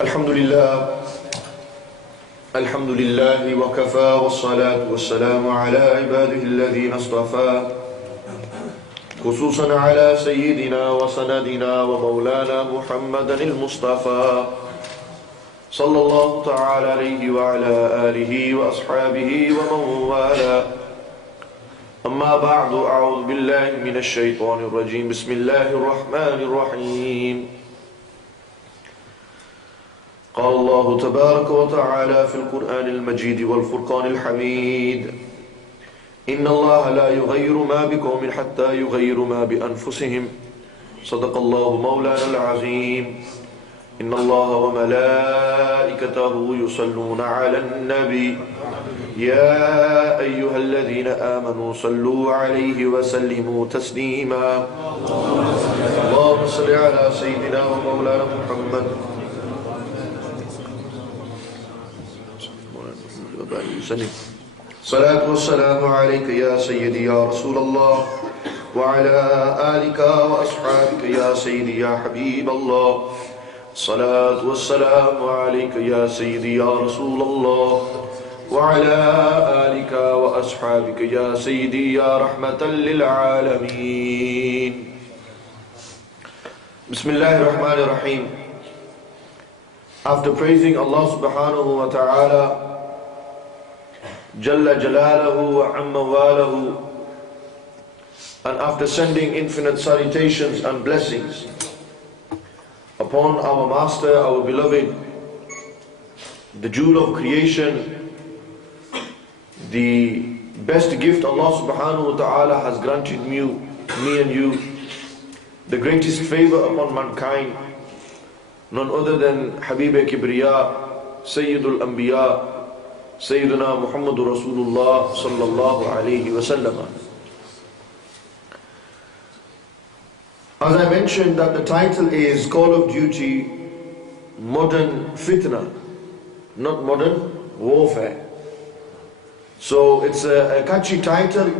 الحمد لله وكفى والصلاة والسلام على عباده الذين اصطفى خصوصا على سيدنا وسندنا ومولانا محمد المصطفى صلى الله تعالى عليه وعلى آله وأصحابه ومن والاه أما بعد أعوذ بالله من الشيطان الرجيم بسم الله الرحمن الرحيم قال الله تبارك وتعالى في القرآن المجيد والفرقان الحميد إن الله لا يغير ما بقوم حتى يغيروا ما بأنفسهم صدق الله مولانا العظيم إن الله وملائكته يصلون على النبي يا أيها الذين آمنوا صلوا عليه وسلموا تسليما اللهم صل على سيدنا ومولانا محمد صلاة والسلام عليك يا سيدي يا رسول الله وعلى آلك وأصحابك يا سيدي يا حبيب الله صلاة والسلام عليك يا سيدي يا رسول الله وعلى آلك وأصحابك يا سيدي يا رحمة للعالمين بسم الله الرحمن الرحيم. After praising Allah subhanahu wa ta'ala Jalla Jalalahu wa Amma Walahu, and after sending infinite salutations and blessings upon our Master, our beloved, the jewel of creation, the best gift Allah subhanahu wa ta'ala has granted me and you, the greatest favor upon mankind, none other than Habib Kibriya, Sayyidul Anbiya, Sayyidina Muhammed Rasulullah sallallahu alayhi wa sallam. As I mentioned that the title is Call of Duty Modern Fitna, not modern warfare. So it's a catchy title.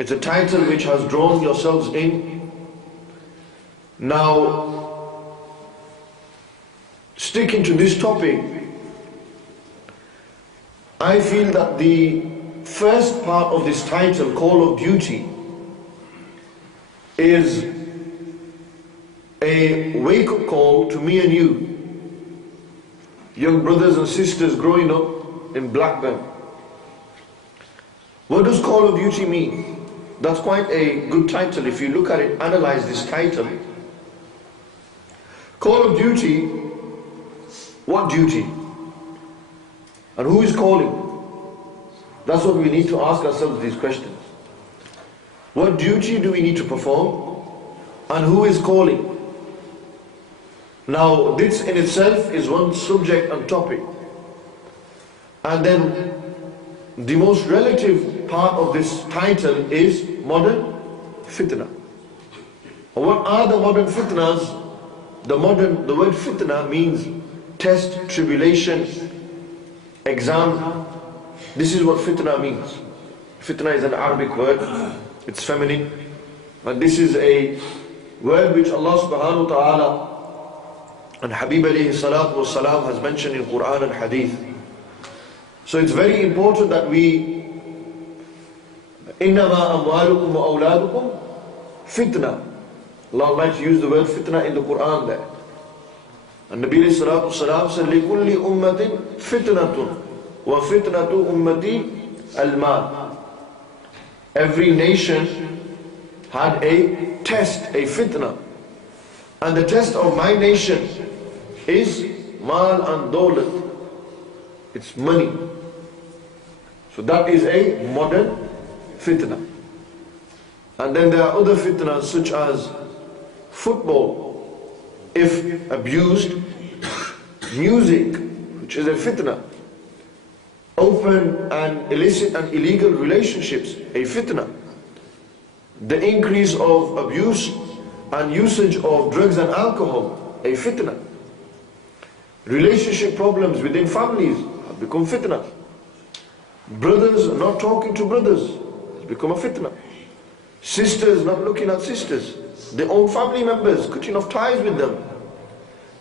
It's a title which has drawn yourselves in. Now, sticking to this topic, I feel that the first part of this title, Call of Duty, is a wake-up call to me and you, young brothers and sisters growing up in Blackburn. What does Call of Duty mean? That's quite a good title if you look at it, analyze this title. Call of Duty, what duty? And who is calling? That's what we need to ask ourselves these questions. What duty do we need to perform? And who is calling? Now, this in itself is one subject and topic. And then the most relative part of this title is modern fitna. What are the modern fitnas? The word fitna means test, tribulation, exam. This is what fitna means. Fitna is an Arabic word. It's feminine. And this is a word which Allah subhanahu wa ta'ala and Habib alayhi salatu wa salam has mentioned in Quran and Hadith. So it's very important that we إِنَّمَا أَمْوَالُكُمْ وَأَوْلَادُكُمْ fitna. Allah might use the word fitna in the Quran there. And Nabi alayhi salatu wa salam said, لِكُلِّ أُمَّةٍ فِتْنَةٌ وَفِتْنَةُ أُمَّتِي الْمَالِ. Every nation had a test, a fitna. And the test of my nation is mal and dawlat. It's money. So that is a modern fitna. And then there are other fitnas such as football, if abused, music, which is a fitna, open and illicit and illegal relationships, a fitna, the increase of abuse and usage of drugs and alcohol, a fitna, relationship problems within families have become fitna, brothers not talking to brothers has become a fitna, sisters not looking at sisters, their own family members cutting off ties with them,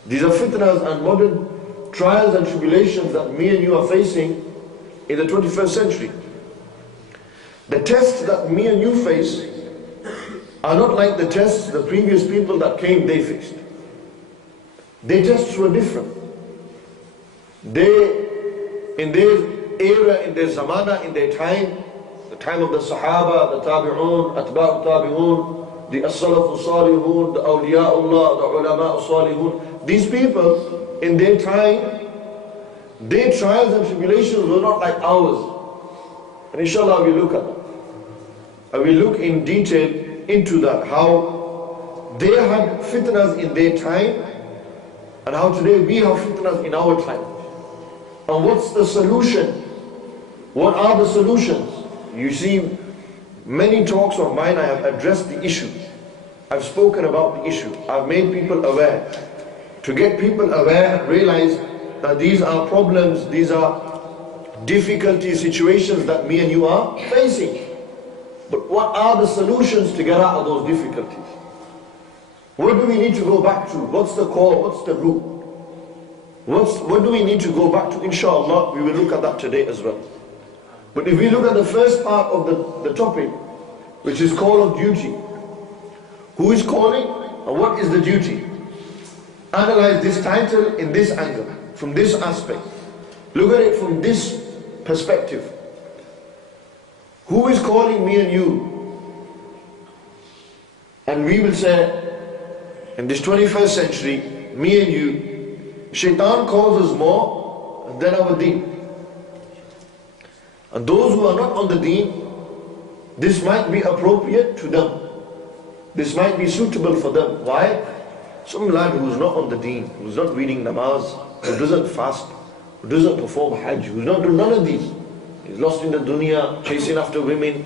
These are fitnas and modern trials and tribulations that me and you are facing in the 21st century. The tests that me and you face are not like the tests the previous people that came they faced. Their tests were different. They, in their era, in their zamana, in their time, the time of the Sahaba, the Tabi'un, Atba'u Tabi'un, the As-Salafu Salihun, the Awliya'ullah, the Ulama Salihun, these people, in their time, their trials and tribulations were not like ours. And inshallah we look at that. And we look in detail into that, how they had fitnas in their time, and how today we have fitnas in our time. And what's the solution? What are the solutions? You see, many talks of mine I have addressed the issue. I've spoken about the issue. I've made people aware. To get people aware and realize that these are problems, these are difficulties, situations that me and you are facing. But what are the solutions to get out of those difficulties? What do we need to go back to? What's the core? What's the root? What do we need to go back to? Inshallah, we will look at that today as well. But if we look at the first part of the topic, which is call of duty, who is calling and what is the duty? Analyze this title in this angle, from this aspect. Look at it from this perspective. Who is calling me and you? And we will say, in this 21st century, me and you, Shaitan calls us more than our deen. And those who are not on the deen, this might be appropriate to them. This might be suitable for them. Why? Some lad who's not on the deen, who's not reading namaz, who doesn't fast, who doesn't perform hajj, who's not doing none of these. He's lost in the dunya, chasing after women,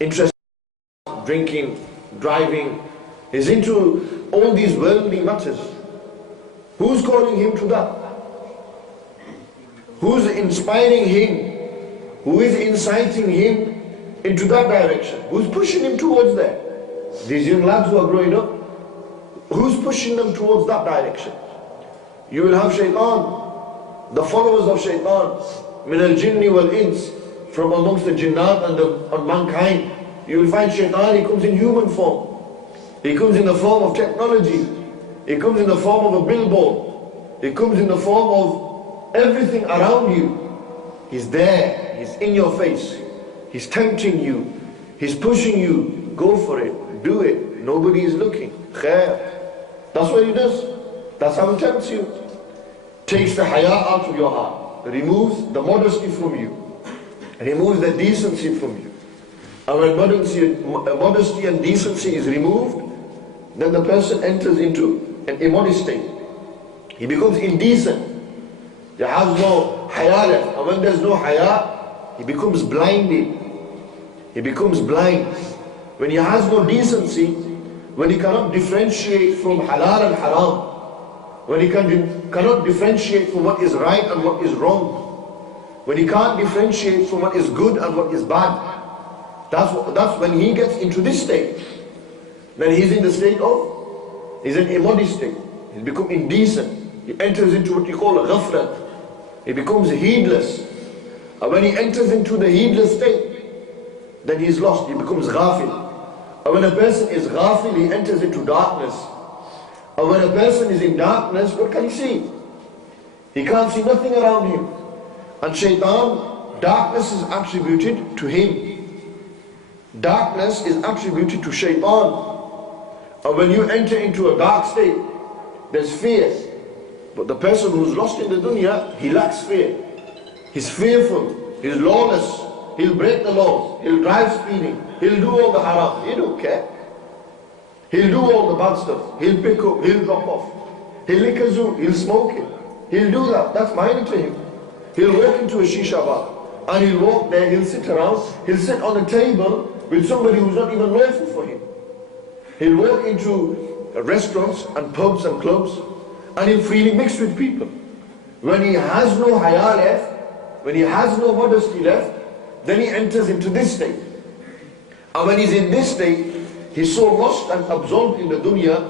interested in drinking, driving. He's into all these worldly matters. Who's calling him to that? Who's inspiring him? Who is inciting him into that direction? Who's pushing him towards there? These young lads who are growing up, who's pushing them towards that direction? You will have Shaitan, the followers of Shaitan, min al-jinni wal-ins, from amongst the jinnat and mankind. You will find Shaitan, he comes in human form. He comes in the form of technology. He comes in the form of a billboard. He comes in the form of everything around you. He's there. He's in your face. He's tempting you. He's pushing you. Go for it. Do it. Nobody is looking. Khair. That's what he does. That's how he tempts you. Takes the haya out of your heart. Removes the modesty from you. Removes the decency from you. And when modesty and decency is removed, then the person enters into an immodest state. He becomes indecent. He has no haya left. And when there's no haya, he becomes blinded. He becomes blind. When he has no decency, when he cannot differentiate from halal and haram, when he cannot differentiate from what is right and what is wrong, when he can't differentiate from what is good and what is bad, that's when he gets into this state. Then he's in the state of, he's in immodest state. He's become indecent. He enters into what you call a ghafrat. He becomes heedless. And when he enters into the heedless state, then he's lost. He becomes ghafil. And when a person is ghafil, he enters into darkness. And when a person is in darkness, what can he see? He can't see nothing around him. And Shaitan, darkness is attributed to him. Darkness is attributed to Shaitan. And when you enter into a dark state, there's fear. But the person who's lost in the dunya, he lacks fear. He's fearful, he's lawless, he'll break the laws, he'll drive speeding, he'll do all the haram, he don't care. He'll do all the bad stuff, he'll pick up, he'll drop off. He'll lick a zoo, he'll smoke it. He'll do that, that's minor to him. He'll walk into a shisha bar, and he'll walk there, he'll sit around, he'll sit on a table with somebody who's not even lawful for him. He'll walk into restaurants and pubs and clubs, and he'll freely mix with people. When he has no haya left, when he has no modesty left, then he enters into this state. And when he's in this state, he's so lost and absorbed in the dunya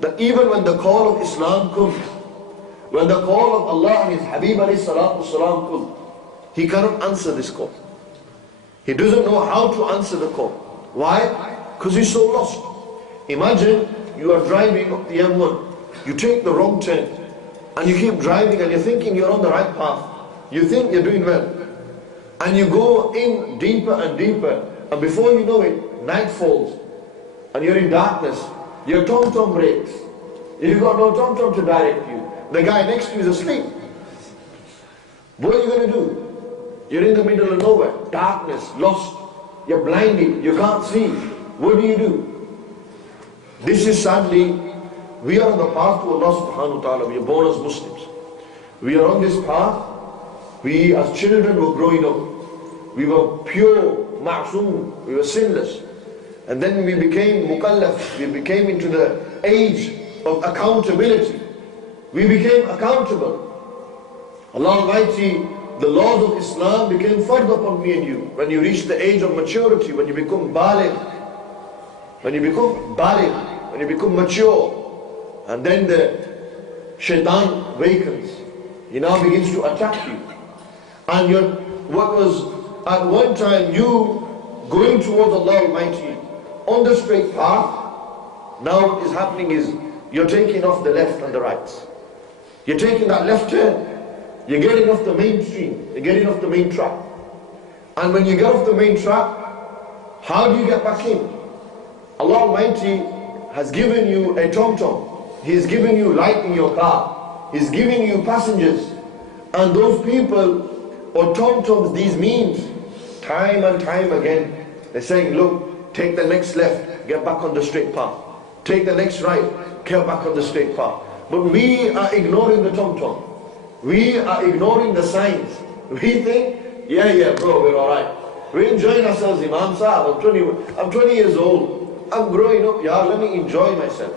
that even when the call of Islam comes, when the call of Allah and His Habib alayhi salatu wasalam comes, he cannot answer this call. He doesn't know how to answer the call. Why? Because he's so lost. Imagine you are driving up the M1, you take the wrong turn, and you keep driving and you're thinking you're on the right path. You think you're doing well. And you go in deeper and deeper, and before you know it, night falls, and you're in darkness. Your tom-tom breaks. You've got no tom-tom to direct you. The guy next to you is asleep. What are you going to do? You're in the middle of nowhere, darkness, lost. You're blinded, you can't see. What do? This is sadly, we are on the path to Allah subhanahu wa ta'ala. We are born as Muslims. We are on this path. We as children were growing up. We were pure, ma'soom, we were sinless. And then we became mukallaf, we became into the age of accountability. We became accountable. Allah Almighty, the laws of Islam became fard upon me and you. When you reach the age of maturity, when you become baligh, when you become mature, and then the shaitan awakens. He now begins to attack you. And what was at one time you going towards Allah Almighty on the straight path, now what is happening is you're taking off the left and the right. You're taking that left turn. You're getting off the mainstream. You're getting off the main track. And when you get off the main track, how do you get back in? Allah Almighty has given you a tom-tom. He's given you light in your car. He's giving you passengers. And those people, or tom-toms, these means, time and time again, they're saying, look, take the next left, get back on the straight path. Take the next right, get back on the straight path. But we are ignoring the tom-tom. We are ignoring the signs. We think, yeah, bro, we're alright. We're enjoying ourselves, Imam Sahib. I'm 20 years old. I'm growing up, yeah, let me enjoy myself.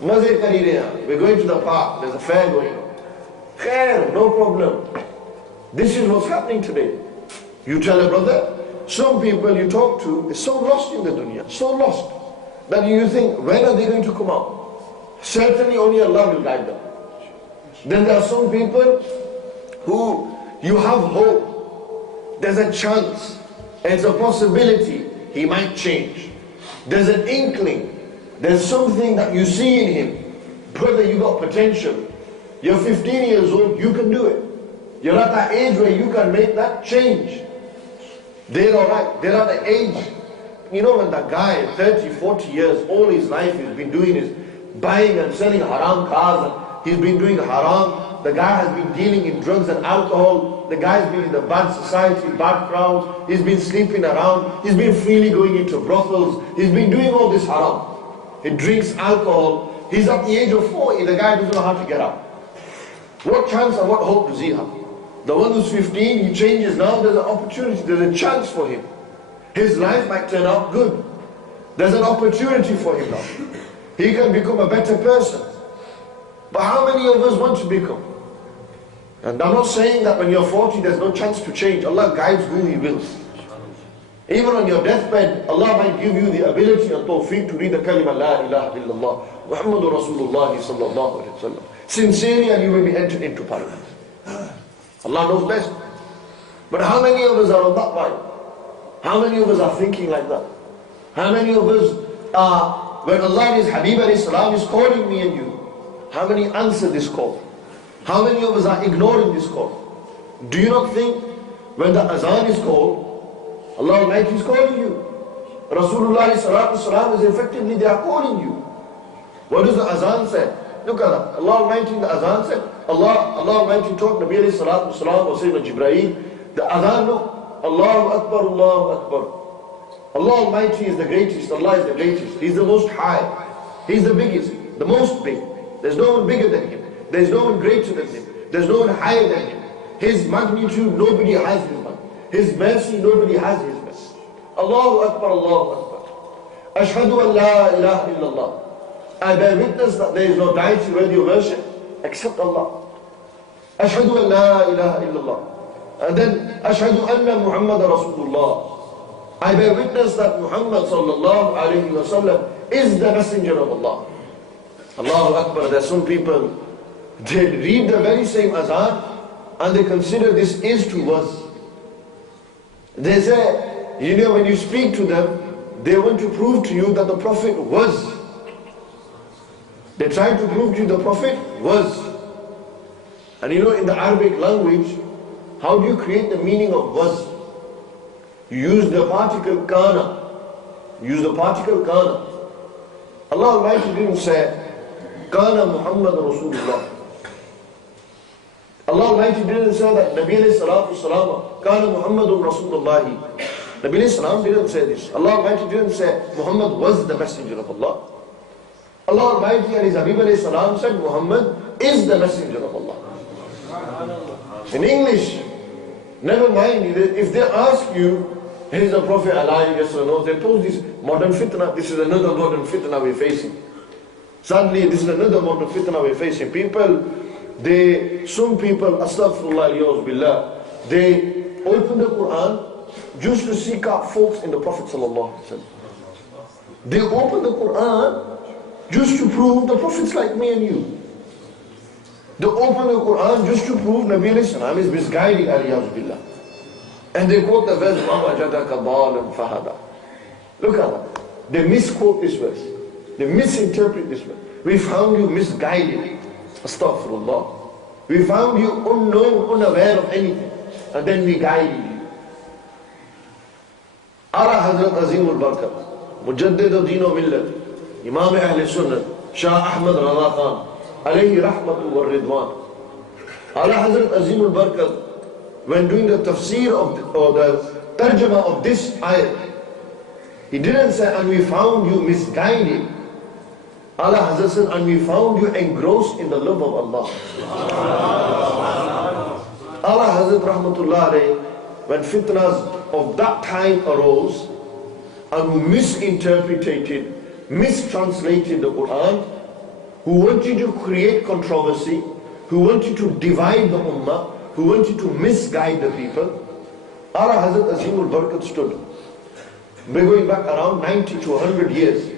Maze kari rahe hain. We're going to the park, there's a fair going on. Khair, no problem. This is what's happening today. You tell a brother, some people you talk to is so lost in the dunya, so lost, that you think, when are they going to come out? Certainly only Allah will guide them. Then there are some people who you have hope. There's a chance, there's a possibility he might change. There's an inkling. There's something that you see in him. Brother, you got potential. You're 15 years old, you can do it. You're at that age where you can make that change. They're alright. They're at the age, you know, when that guy, 30, 40 years, all his life he's been doing is buying and selling haram cars, and he's been doing haram. The guy has been dealing in drugs and alcohol. The guy's been in the bad society, bad crowds. He's been sleeping around. He's been freely going into brothels. He's been doing all this haram. He drinks alcohol. He's at the age of 40. The guy doesn't know how to get out. What chance and what hope does he have? The one who's 15, he changes now. There's an opportunity. There's a chance for him. His life might turn out good. There's an opportunity for him now. He can become a better person. But how many of us want to become? And I'm not saying that when you're 40 there's no chance to change. Allah guides who He wills. Even on your deathbed, Allah might give you the ability and tawfiq to read the kalima La ilaha illallah Muhammadur Rasulullah sallallahu alayhi wa sallam sincerely, and you will be entered into paradise. Allah knows best. But how many of us are on that line? How many of us are thinking like that? How many of us are, when Allah and His Habib alayhi salam is calling me and you, how many answer this call? How many of us are ignoring this call? Do you not think when the azan is called, Allah Almighty is calling you? Rasulullah is effectively, they are calling you. What does the azan say? Look at that. Allah Almighty in the azan said, Allah Almighty taught Nabi alayhi salatu wasalam or Sayyidina Jibreel, the azan, look, Allahu Akbar, Allahu Akbar. Allah Almighty is the greatest, Allah is the greatest. He's the most high. He's the biggest, the most big. There's no one bigger than Him. There's no one greater than Him. There's no one higher than Him. His magnitude, nobody has His magnitude. His mercy, nobody has His mercy. Allahu Akbar, Allahu Akbar. Ashhadu an la ilaha illallah. I bear witness that there is no deity worthy of worship except Allah. Ashhadu an la ilaha illallah. And then Ashhadu anna Muhammad Rasulullah. I bear witness that Muhammad sallallahu alayhi wa sallam is the messenger of Allah. Allahu Akbar. There are some people They read the very same azan and they consider this is to was. They say, you know, when you speak to them, they want to prove to you that the Prophet was. They try to prove to you the Prophet was. And you know, in the Arabic language, how do you create the meaning of was? You use the particle kana. Use the particle kana. Allah Almighty didn't say, Kana Muhammed Rasulullah. Allah Almighty didn't say that Nabi alayhi salatu wasalam, Kana Muhammadun Rasulullah. Nabi alayhi salam didn't say this. Allah Almighty didn't say Muhammad was the messenger of Allah. Allah Almighty and His Habib alayhi salam said Muhammad is the messenger of Allah. In English, never mind, if they ask you, is the Prophet alive, yes or no, they pose this modern fitna. This is another modern fitna we're facing. Sadly, this is another modern fitna we're facing. Some people, astaghfirullah billah, they open the Quran just to seek out faults in the Prophet sallallahu alaihi wasallam. They open the Quran just to prove the Prophet's like me and you. They open the Quran just to prove Nabi alayhi salam is misguiding aliyah billah. And they quote the verse, look at that. They misquote this verse. They misinterpret this verse. We found you misguided. Astaghfirullah. We found you unknown, unaware of anything. And then we guided you. Ala Hazrat Azim al-Barkat, Mujaddid al-Din al-Millat, Imam Ahl Sunnah, Shah Ahmad Rada Khan, alayhi rahmatu wa ridwan. Ala Hazrat Azim al-Barkat, when doing the tafsir or the tarjama of this ayat, he didn't say, and we found you misguided. Allah Hazrat said, and we found you engrossed in the love of Allah. Allah Hazrat Rahmatullah alayhi, when fitnas of that time arose, and who misinterpreted, mistranslated the Quran, who wanted to create controversy, who wanted to divide the ummah, who wanted to misguide the people, Allah Hazrat Azim al-Barkat stood. We're going back around 90 to 100 years.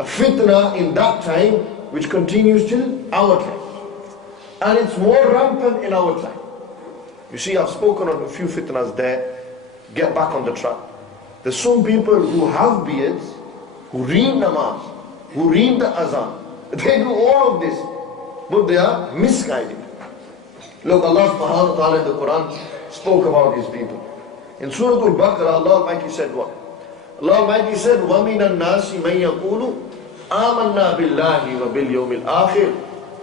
A fitna in that time which continues till our time. And it's more rampant in our time. You see, I've spoken on a few fitnas there. Get back on the track. There's some people who have beards, who read namaz, who read the azan. They do all of this, but they are misguided. Look, Allah subhanahu wa ta'ala in the Quran spoke about these people. In Surah Al-Baqarah, Allah Almighty said what? Allah Almighty said, وَمِنَ النَّاسِ مَنْ يَقُولُ آمَنَّا بِاللَّهِ وَبِالْيَوْمِ الْآخِرِ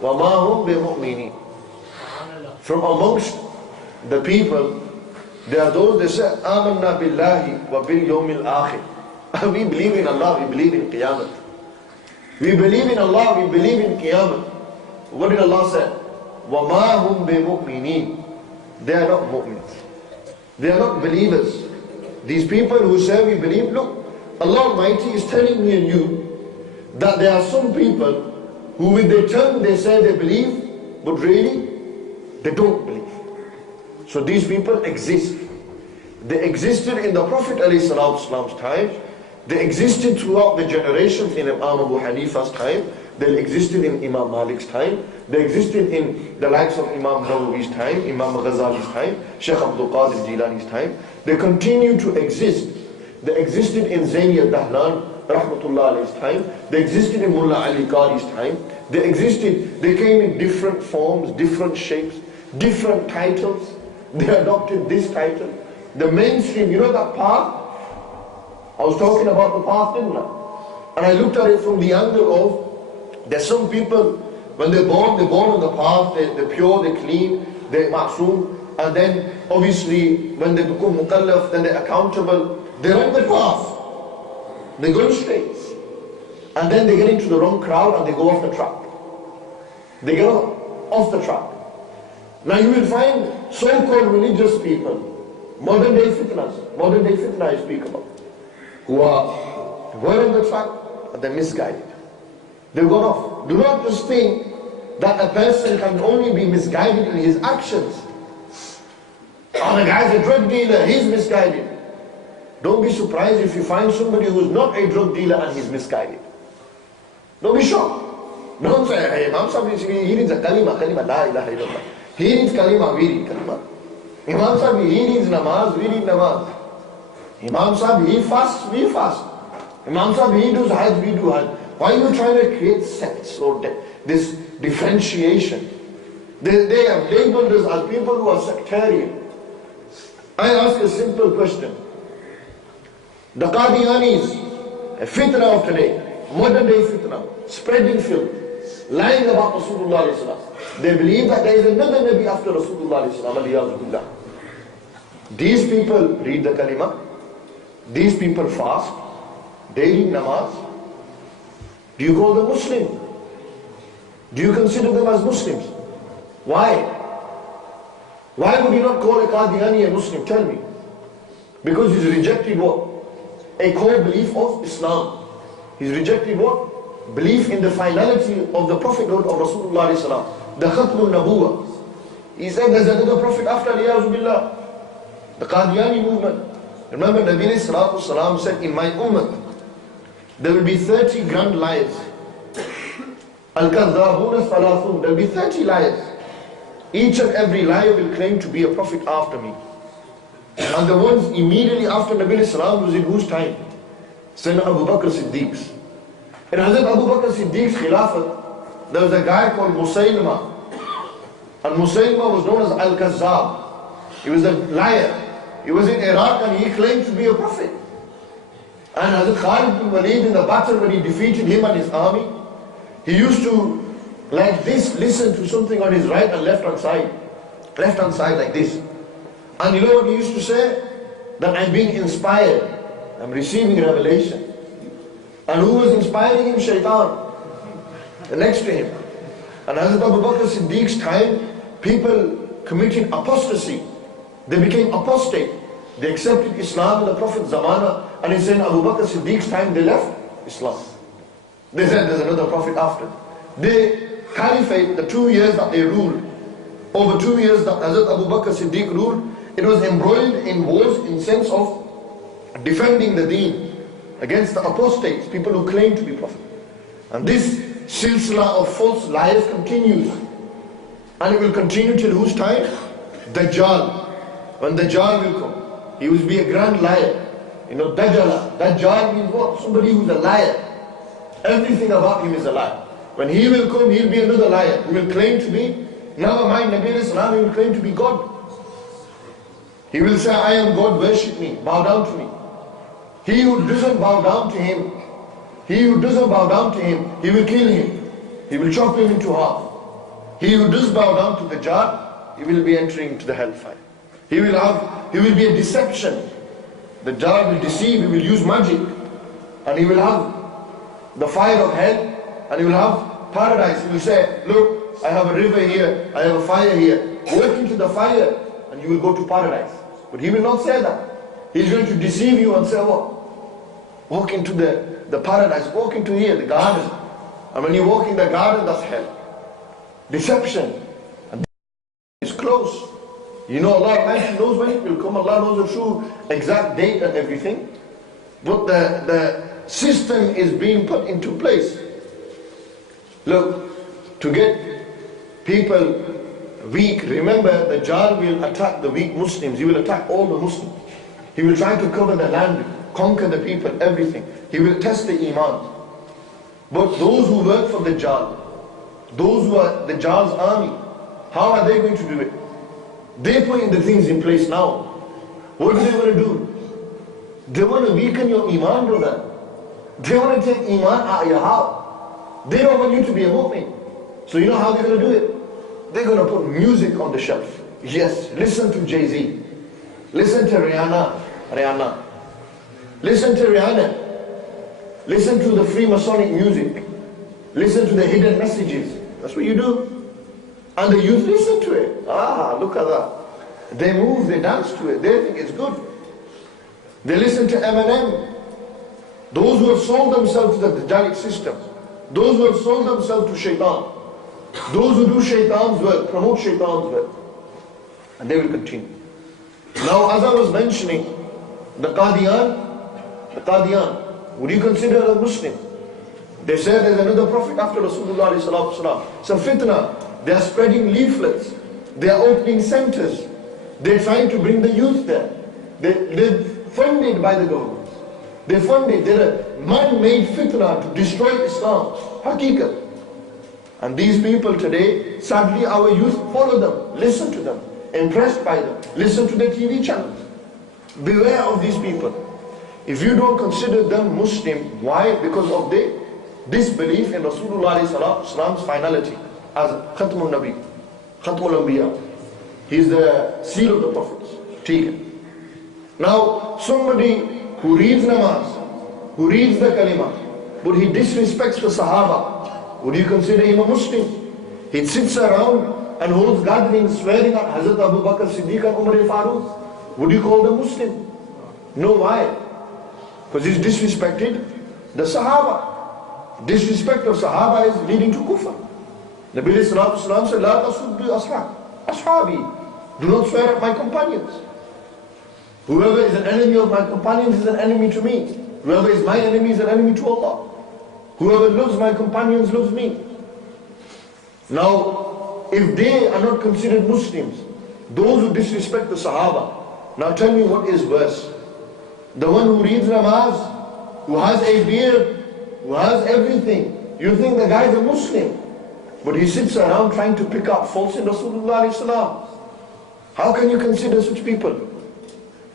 وَمَا هُمْ بِمُؤْمِنِينَ. From amongst the people, there are those that say, آمَنَّا بِاللَّهِ وَبِالْيَوْمِ الْآخِرِ. We believe in Allah, we believe in Qiyamah. We believe in Allah, we believe in Qiyamah. What did Allah say? وَمَا هُمْ بِمُؤْمِنِينَ. They are not mu'mins. They are not believers. These people who say we believe, look, Allah Almighty is telling me and you that there are some people who with their tongue they say they believe, but really they don't believe. So these people exist. They existed in the Prophet ﷺ's time. They existed throughout the generations in Imam Abu Hanifa's time. They existed in Imam Malik's time. They existed in the likes of Imam Nawawi's time, Imam Ghazali's time, Shaykh Abdul Qadir Jilani's time. They continue to exist. They existed in Zaini al-Dahlan, Rahmatullah alayhi's time. They existed in Mullah Ali Qari's time. They existed, they came in different forms, different shapes, different titles. They adopted this title. The mainstream, you know that path? I was talking about the path, didn't I? And I looked at it from the angle of, there's some people, when they're born on the path, they're pure, they're clean, they're ma'soom, and then obviously when they become mukallaf, then they're accountable, they're on the path, they're going straight. And then they get into the wrong crowd and they go off the track. They get off the track. Now you will find so-called religious people, modern day fitna I speak about, who are going on the track and they're misguided. They've gone off. Do not just think that a person can only be misguided in his actions. Oh, the guy's a drug dealer, he's misguided. Don't be surprised if you find somebody who's not a drug dealer and he's misguided. Don't be shocked. Don't say, hey, Imam Sahib, he needs a kalima, la ilaha illallah. He needs kalima, we need kalima. Imam Sahib, he needs namaz, we need namaz. Imam Sahib, he fasts, we fast. Imam Sahib, he does hajj, we do hajj. Why are you trying to create sects or this differentiation? They have labeled us as people who are sectarian. I ask a simple question. The Qadianis, a fitna of today, modern day fitna, spreading filth, lying about Rasulullah, they believe that there is another Nabi after Rasulullah. These people read the kalima, these people fast, they read namaz. Do you call them Muslim? Do you consider them as Muslims? Why? Why would you not call a Qadiani a Muslim? Tell me. Because he's rejected what? A core belief of Islam. He's rejected what? Belief in the finality of the prophethood of Rasulullah, the Khatmul Nabuwa. He said there's another prophet after Billah. The Qadiani movement. Remember Nabi Sallallahu Alaihi Wasallam said, in my ummah there will be 30 grand liars. Al-Kadhabuna Thalathun. There will be 30 liars. Each and every liar will claim to be a prophet after me. And the ones immediately after Nabi Sallallahu was in whose time? Sayyidina Abu Bakr Siddiq's. In Hazrat Abu Bakr Siddiq's Khilafat, there was a guy called Musaylima. And Musaylima was known as Al-Kazzab. He was a liar. He was in Iraq and he claimed to be a prophet. And Hazrat Khalid bin Walid in the battle when he defeated him and his army, he used to, like this, listen to something on his right and left hand side. Left hand side like this. And you know what he used to say? That I'm being inspired. I'm receiving revelation. And who was inspiring him? Shaitan. Next to him. And Hazrat Abu Bakr Siddiq's time, people committing apostasy. They became apostate. They accepted Islam in the Prophet's Zamana, and in saying Abu Bakr Siddiq's time they left Islam. They said there's another Prophet after. The Caliphate, the 2 years that they ruled, over 2 years that Hazrat Abu Bakr Siddiq ruled, it was embroiled in wars in sense of defending the deen against the apostates, people who claim to be Prophet. And this silsila of false liars continues. And it will continue till whose time? Dajjal. When Dajjal will come, he will be a grand liar. You know, Dajjal. Dajjal means what? Somebody who's a liar. Everything about him is a lie. When he will come, he'll be another liar. He will claim to be, never mind Nabi Islam, he will claim to be God. He will say, I am God, worship me, bow down to me. He who doesn't bow down to him, he will kill him. He will chop him into half. He who does bow down to the Dajjal, he will be entering into the hellfire. He will be a deception. The Dajjal will deceive, he will use magic. And he will have the fire of hell, and he will have paradise. He will say, look, I have a river here, I have a fire here. Walk into the fire, and you will go to paradise. But he will not say that. He's going to deceive you and say, what? Walk into the paradise, walk into here, the garden. And when you walk in the garden, that's hell. Deception. And it's close. You know, Allah Almighty knows when it will come. Allah knows the true exact date and everything. But the system is being put into place. Look, to get people weak, remember the Dajjal will attack the weak Muslims. He will attack all the Muslims. He will try to cover the land, conquer the people, everything. He will test the Iman. But those who work for the Dajjal, those who are the Dajjal's army, how are they going to do it? They're putting the things in place now. What do they want to do? They want to weaken your Iman, brother. They want to take Iman out of your house. They don't want you to be a mu'min. So you know how they're going to do it? They're going to put music on the shelf. Yes, listen to Jay-Z. Listen to Rihanna. Listen to Rihanna. Listen to the Freemasonic music. Listen to the hidden messages. That's what you do. And the youth listen to it. Ah, look at that. They move, they dance to it. They think it's good. They listen to Eminem. Those who have sold themselves to the Dajjalic system. Those who have sold themselves to Shaitan. Those who do Shaitan's work, promote Shaitan's work. And they will continue. Now, as I was mentioning, the Qadian, would you consider a Muslim? They say there's another prophet after Rasulullah sallallahu alaihi wasallam. So fitna, they are spreading leaflets, they are opening centers, they're trying to bring the youth there. They're funded by the government. They're funded, they're a man-made fitna to destroy Islam, haqiqat. And these people today, sadly our youth follow them, listen to them, impressed by them, listen to their TV channels. Beware of these people. If you don't consider them Muslim, why? Because of their disbelief in Rasulullah's finality as Khatmul Nabi, Khatmul Anbiya. He's the seal of the prophets. Now, somebody who reads namaz, who reads the kalima, but he disrespects the Sahaba, would you consider him a Muslim? He sits around and holds gatherings swearing at Hazrat Abu Bakr Siddiq and Umar al-Faruq. Would you call them Muslim? No, why? Because he's disrespected the Sahaba. Disrespect of Sahaba is leading to kufr. Nabi sallallahu alaihi wasallam said, La tasubbu ashabi. Do not swear at my companions. Whoever is an enemy of my companions is an enemy to me. Whoever is my enemy is an enemy to Allah. Whoever loves my companions loves me. Now, if they are not considered Muslims, those who disrespect the Sahaba, now tell me what is worse. The one who reads namaz, who has a beard, who has everything. You think the guy is a Muslim, but he sits around trying to pick up faults in Rasulullah. How can you consider such people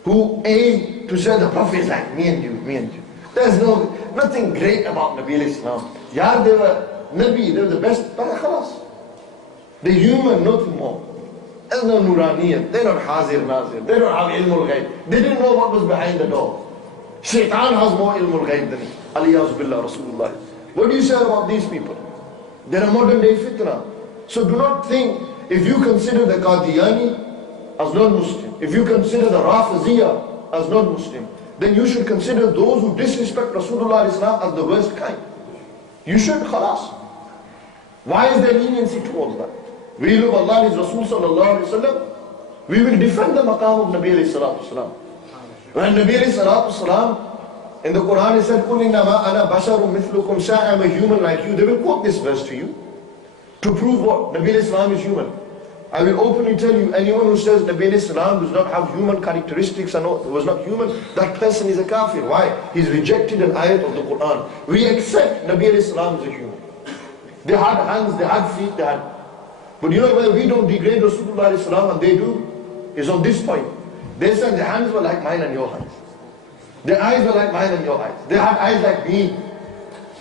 who aim to say the Prophet is like me and you, me and you? There's nothing great about Nabi al-Islam. Yeah, they were Nabi, they were the best, but khalas. They're human, nothing more. There's no Nuraniyat, they're not Hazir Nazir, they don't have ilm al-ghayb. They didn't know what was behind the door. Shaitan has more ilm al-ghayb than he. Aliyahuz billah Rasulullah. What do you say about these people? They're a modern day fitna. So do not think, if you consider the Qadiani as non-Muslim, if you consider the Rafiziyah as non-Muslim, then you should consider those who disrespect Rasulullah Islam as the worst kind. You should, khalas. Why is there leniency towards that? We love Allah and His Rasul sallallahu alayhi wa sallam. We will defend the maqam of Nabi alayhi salatu wasalam. When Nabi alayhi salatu wasalam, in the Quran he said, قُلْ إِنَّمَا أَنَا بَشَرٌ مِثْلُكُمْ Say I am a human like you. They will quote this verse to you. To prove what? Nabi alayhi salam is human. I will openly tell you, anyone who says Nabi alayhi salam does not have human characteristics and was not human, that person is a kafir. Why? He's rejected an ayat of the Quran. We accept Nabi alayhi salam as a human. They had hands, they had feet, they had... But you know whether we don't degrade Rasulullah Islam and they do, is on this point. They said their hands were like mine and your hands. Their eyes were like mine and your eyes. They had eyes like me.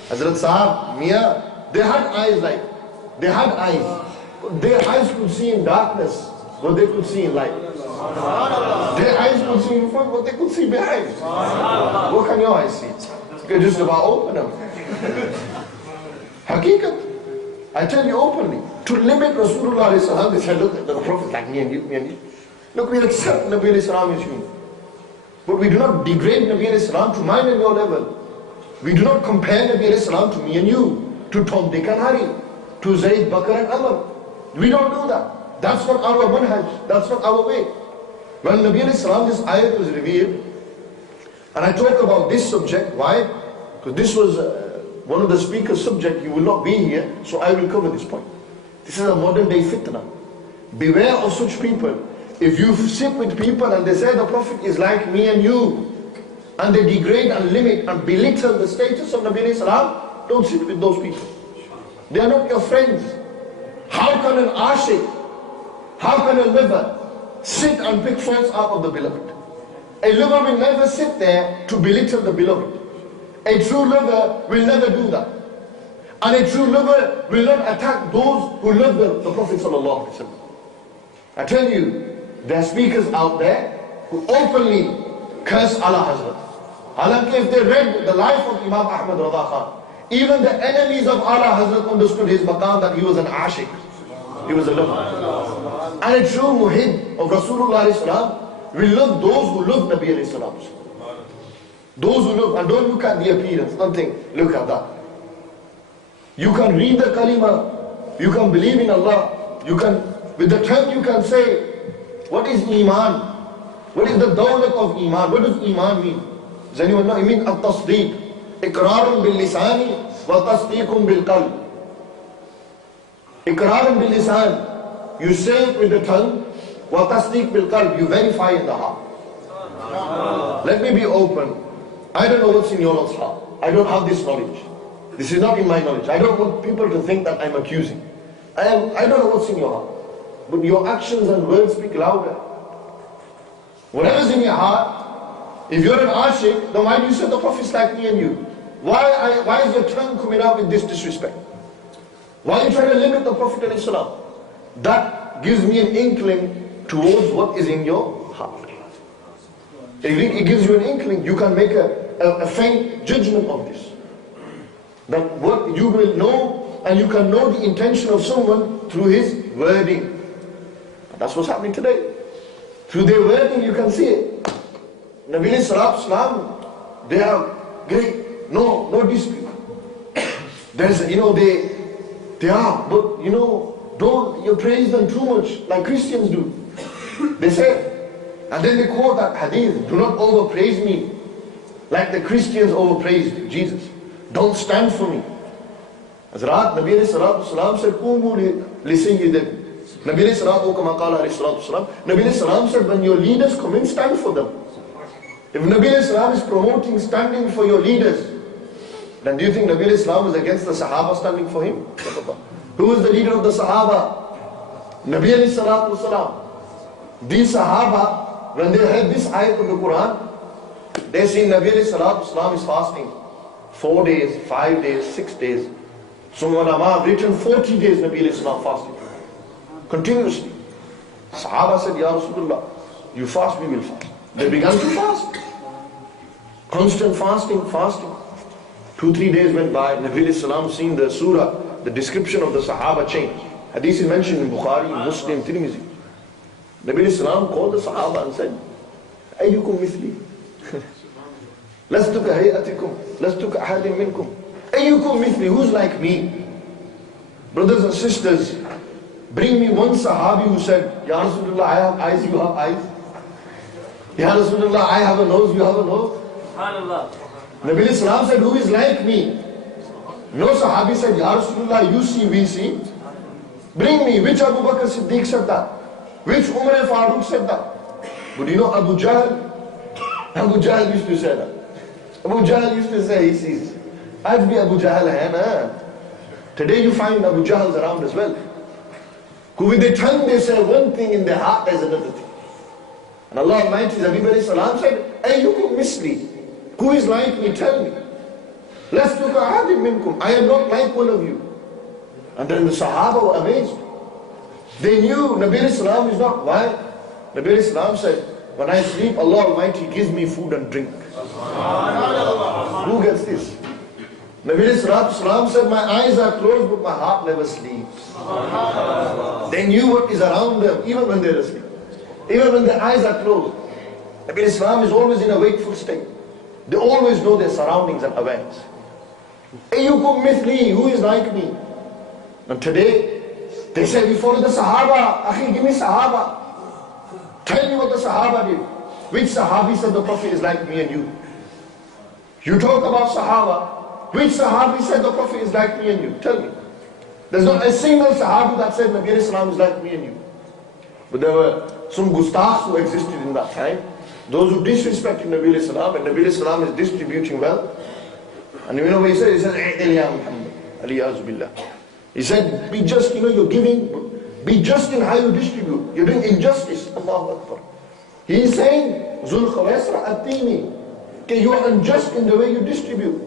Hazrat Sahab, Mia, they had eyes like, they had eyes. Their eyes could see in darkness, but they could see in light. Their eyes could see in front, but they could see behind. What can your eyes see? You can just about open them. Haqiqat. I tell you openly, to limit Rasulullah sallallahu they said, look, the Prophet like me and you, me and you. Look, we accept Nabi al-Islam is human. But we do not degrade Nabi al-Islam to mine and your level. We do not compare Nabi al-Islam to me and you, to Tom, Dick and Harry, to Zayd, Bakr and Amr. We don't do that. That's not our manhaj. That's not our way. When Nabi al-Islam, this ayat was revealed, and I talk about this subject, why? Because this was one of the speaker's subject, you will not be here, so I will cover this point. This is a modern day fitna. Beware of such people. If you sit with people and they say the Prophet is like me and you, and they degrade and limit and belittle the status of Nabi al-Islam, don't sit with those people. They are not your friends. How can an ashik, how can a lover sit and pick faults out of the beloved? A lover will never sit there to belittle the beloved. A true lover will never do that. And a true lover will not attack those who love the Prophet sallallahu alaihi wasallam. I tell you, there are speakers out there who openly curse Allah Hazrat. Halanki, if they read the life of Imam Ahmad Rada Khan, even the enemies of Allah Hazrat understood his maqam that he was an ashik. He was a lover. And a true muhib of Rasulullah Islam will love those who love Nabi alayhi salam. Those who look, and don't look at the appearance, don't think, look at that. You can read the kalima, you can believe in Allah, you can, with the tongue you can say, what is Iman? What is the dawlat of Iman? What does Iman mean? Does anyone know? It means at-tasdeeq, iqrarun bil-lisani, وَتَصْدِيقٌ بِالْقَلْبِ. إِقْرَارٌ بِالْلِسَانِ. You say it with the tongue. وَتَصْدِيقٌ بِالْقَلْبِ. You verify in the heart. Let me be open. I don't know what's in your heart. I don't have this knowledge. This is not in my knowledge. I don't want people to think that I'm accusing. I don't know what's in your heart. But your actions and words speak louder. Whatever's in your heart, if you're an ashik, then why do you say the Prophet's like me and you? Why is your tongue coming out with this disrespect? Why are you trying to limit the Prophet ﷺ? That gives me an inkling towards what is in your heart. It gives you an inkling. You can make a faint judgment of this. That what you will know, and you can know the intention of someone through his wording. That's what's happening today. Through their wording you can see it. Nabi Sallallahu Alaihi Wasallam, they are great. No dispute. There's, they are, but don't you praise them too much like Christians do. They say, and then they quote that hadith, do not overpraise me like the Christians overpraised Jesus. Don't stand for me. Hazrat Nabi Sallallahu Alaihi Wasallam said, Qumu li sayyidikum. Nabi Sallallahu said, when your leaders come in, stand for them. If Nabi Sallallahu is promoting standing for your leaders, then do you think Nabi Sallallahu is against the Sahaba standing for him? Who is the leader of the Sahaba? Nabi Sallallahu. These Sahaba, when they heard this ayat of the Quran, they see Nabi Sallallahu is fasting 4 days, 5 days, 6 days. Some ulama have written 40 days Nabi Sallallahu fasting. Continuously. Sahaba said, Ya Rasulullah, you fast, we will fast. They began to fast. Constant fasting. 2-3 days went by. Nabi Sallallahu seen the surah, the description of the Sahaba changed. Hadith is mentioned in Bukhari, Muslim, Tirmidhi. Nabi Sallallahu called the Sahaba and said, Ayyukum mithli. Lastu ka hayatikum. Lastu ka ahadim minkum. Ayyukum mithli. Who's like me? Brothers and sisters, bring me one Sahabi who said, Ya Rasulullah, I have eyes, you have eyes. Ya Rasulullah, I have a nose, you have a nose. Nabi Sallallahu said, who is like me? No Sahabi said, Ya Rasulullah, you see, we see. Bring me, which Abu Bakr Siddiq said that? Which Umar Farooq said that? But you know Abu Jahl used to say that. Abu Jahl used to say, he sees. Aaj bhi Abu Jahl hai na. Today you find Abu Jahls around as well. Who with their tongue they say one thing, in their heart there's another thing. And Allah Almighty, Nabi Sallallahu said, Ayyukum misli. Who is like me? Tell me. Lastu ka ahadim minkum. I am not like one of you. And then the Sahaba were amazed. They knew Nabi Sallallahu is not. Why? Nabi Sallallahu said, when I sleep, Allah Almighty gives me food and drink. Who gets this? Nabi Sallallahu said, my eyes are closed but my heart never sleeps. They knew what is around them even when they're asleep. Even when their eyes are closed. Nabi Sallallahu is always in a wakeful state. They always know their surroundings and events. Ayyukum mithli, who is like me? And today, they say we follow the Sahaba. Akhi, give me Sahaba. Tell me what the Sahaba did. Which Sahabi said the Prophet is like me and you? You talk about Sahaba. Which Sahabi said the Prophet is like me and you? Tell me. There's not a single Sahabi that said Nabi Sallallahu is like me and you. But there were some gustahs who existed in that time. Those who disrespected Nabi Sallallahu, and Nabi Sallallahu is distributing wealth. And you know what he said? He said, Ya Muhammed, aliyazu billah. He said, be just, you're giving, be just in how you distribute. You're doing injustice. Allahu Akbar. He is saying, Zul Khawasra at-Tini, okay, you are unjust in the way you distribute.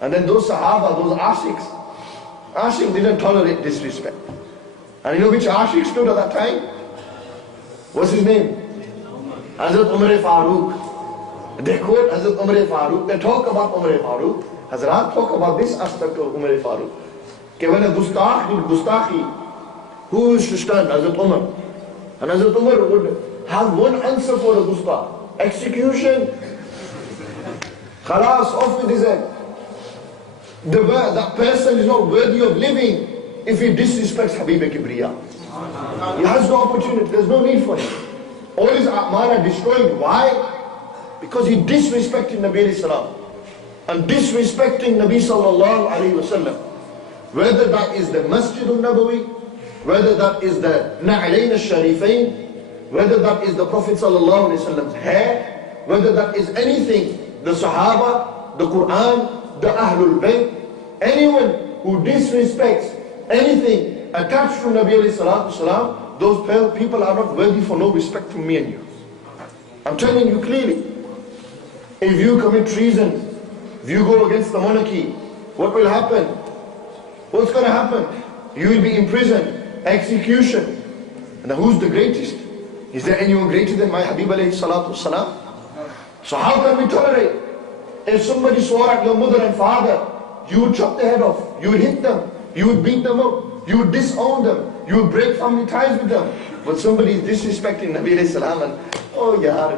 And then those Sahaba, those Ashiks didn't tolerate disrespect. And you know which Ashik stood at that time? What's his name? Hazrat Umar Farooq. They quote Hazrat Umar Farooq. They talk about Umar Farooq. Hazrat talk about this aspect of Umar Farooq. Okay, when a gustah did gustaki, who used to stand? Hazrat Umar. And Hazrat Umar would have one answer for the gustah. Execution. Khalas, off with his head. That person is not worthy of living if he disrespects Habib Kibriya. He has no opportunity, there's no need for him. All his a'mal are destroyed. Why? Because he disrespected Nabi Sallallahu. and disrespecting Nabi sallallahu alayhi wasallam, whether that is the Masjid al-Nabawi, whether that is the Na'alayn al-Sharifayn, whether that is the Prophet sallallahu alayhi wasallam's hair, whether that is anything, the Sahaba, the Quran, the Ahlul Bayt, anyone who disrespects anything attached to Nabi alayhi salatu wasalam, those people are not worthy for no respect from me and you. I'm telling you clearly. If you commit treason, if you go against the monarchy, what will happen? What's going to happen? You will be imprisoned, execution. And who's the greatest? Is there anyone greater than my Habib alayhi salatu wasalam? So how can we tolerate? If somebody swore at your mother and father, you would chop their head off, you would hit them, you would beat them up, you would disown them, you would break family ties with them. But somebody is disrespecting Nabi alayhi salam and, oh yaar,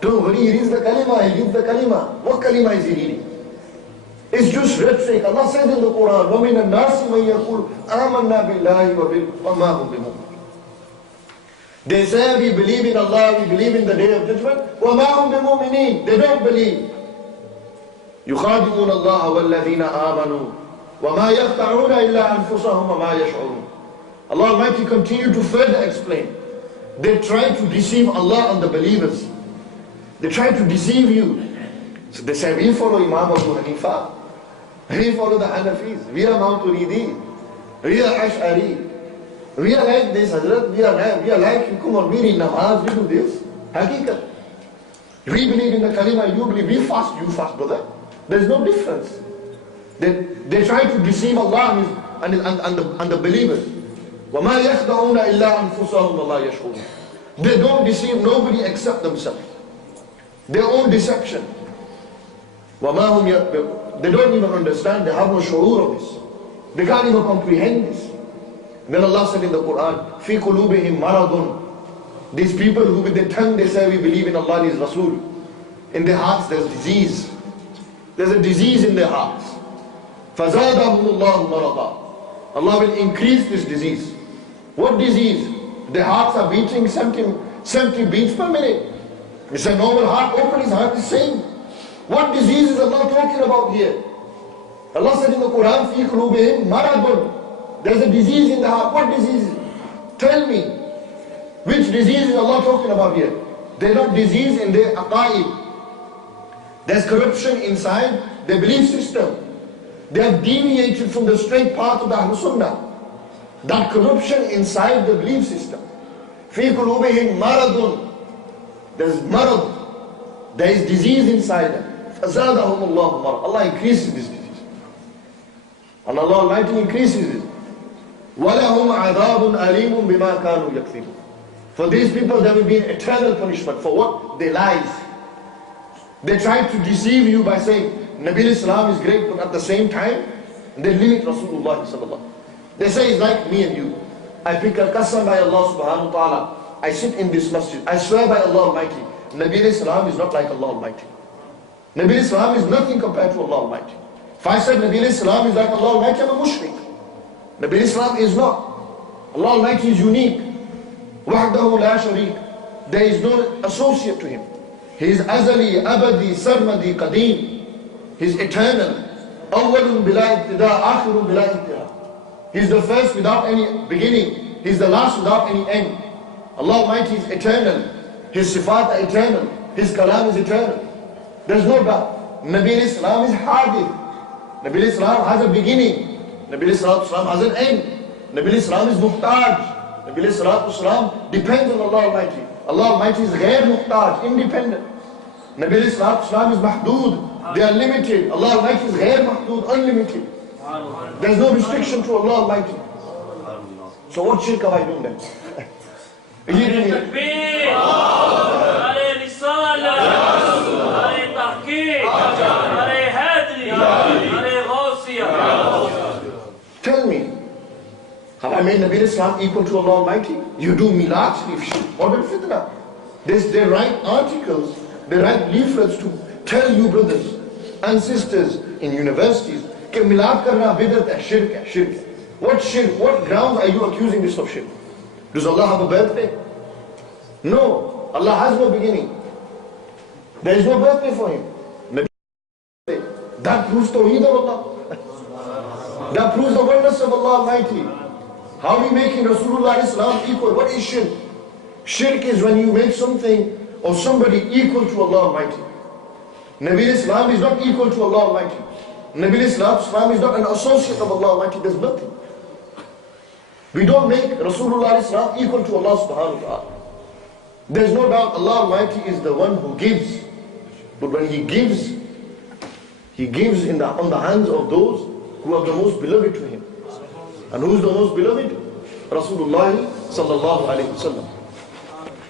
don't worry, he reads the kalima, he reads the kalima. What kalima is he reading? It's just rhetoric. Allah says in the Quran, وَمِنَ النَّاسِ مَنْ يَقُولُ آمَنَّا بِاللَّهِ وَمَا هُمْ بِمُؤْمِنِينَ. They say we believe in Allah, we believe in the day of judgment. وَمَا هُمْ بِمُؤْمِنِينَ. They don't believe. يُخَادِعُونَ اللَّهَ وَالَّذِينَ آمَنُوا وَمَا يَخْدَعُونَ إِلَّا أَنفُسَهُمْ وَمَا يَشْعُرُونَ. Allah Almighty continue to further explain. They try to deceive Allah and the believers. They try to deceive you. So they say, we follow Imam Abu Hanifa. We follow the Hanafis. We are Maturidi. We are Ash'ari. We are like this, Hazrat. We are like Hukum, we read namaz, we do this. Hakikat. We believe in the kalima, you believe. We fast, you fast, brother. There is no difference. They try to deceive Allah and the believers. وَمَا يَخْدَعُونَ إِلَّا أَنفُسَهُمْ وَلَا يَشْعُرُونَ. They don't deceive nobody except themselves. Their own deception. They don't even understand. They have no shu'ur of this. They can't even comprehend this. Then Allah said in the Quran, فِي قُلُوبِهِمْ مَرَضٌ. These people who with their tongue they say we believe in Allah and His Rasul. In their hearts there's disease. There's a disease in their hearts. فَزَادَهُمُ اللَّهُ مَرَضًا. Allah will increase this disease. What disease? Their hearts are beating 70 beats per minute. It's a normal heart, open his heart is saying. What disease is Allah talking about here? Allah said in the Quran, فِي قُلُوبِهِمْ مَرَضٌ. There's a disease in the heart. What disease? Tell me. Which disease is Allah talking about here? There's not disease in their aqaid. There's corruption inside their belief system. They have deviated from the straight path of the Ahlul Sunnah. That corruption inside the belief system. فِي قُلُوبِهِمْ مَرَضٌ. There's marad. There is disease inside them. فَزَادَهُمُ اللَّهُ مَرَضًا. Allah increases this disease. And Allah Almighty increases it. وَلَهُمْ عَذَابٌ أَلِيمٌ بِمَا كَانُوا يَكْذِبُونَ. For these people there will be an eternal punishment. For what? They lies. They try to deceive you by saying, Nabi Islam is great, but at the same time, they limit Rasulullah sallallahu. They say it's like me and you. I pick a qasam by Allah subhanahu wa ta'ala. I sit in this masjid. I swear by Allah Almighty, Nabi Islam is not like Allah Almighty. Nabi Islam is nothing compared to Allah Almighty. If I said Nabi Islam is like Allah Almighty, I'm a mushrik. Nabi Islam is not. Allah Almighty is unique. Wahdahu la shareek. There is no associate to Him. He is azali, abadi, sarmadi, qadeem. He is eternal. Awwalun bila ibtida, akhirun bila ibtida. He is the first without any beginning. He is the last without any end. Allah Almighty is eternal. His sifat are eternal. His kalam is eternal. There is no doubt. Nabi Islam is hadith. Nabi Islam has a beginning. Nabi Islam has an end. Nabi Islam is muhtaj. Nabi Islam depends on Allah Almighty. Allah Almighty is ghair muhtaj, independent. Nabi Islam is mahdood. They are limited. Allah Almighty is ghair mahdood, unlimited. There is no restriction to Allah Almighty. So what shirk have I done then? Tell me, have I made Nabi Islam equal to Allah Almighty? You do milad, order fitna. They write articles, they write leaflets to tell you brothers and sisters in universities that milad karna bidat hai, shirk hai, shirk hai. What shirk? What grounds are you accusing this of shirk? Does Allah have a birthday? No. Allah has no beginning. There is no birthday for Him. That proves Tawheed of Allah. That proves the oneness of Allah Almighty. How are we making Rasulullah Islam equal? What is shirk? Shirk is when you make something or somebody equal to Allah Almighty. Nabi Islam is not equal to Allah Almighty. Nabi Islam is not an associate of Allah Almighty. There's nothing. We don't make Rasulullah Islam equal to Allah subhanahu wa ta'ala. There's no doubt Allah Almighty is the one who gives. But when He gives on the hands of those who are the most beloved to Him. And who is the most beloved? Rasulullah sallallahu alayhi wa sallam.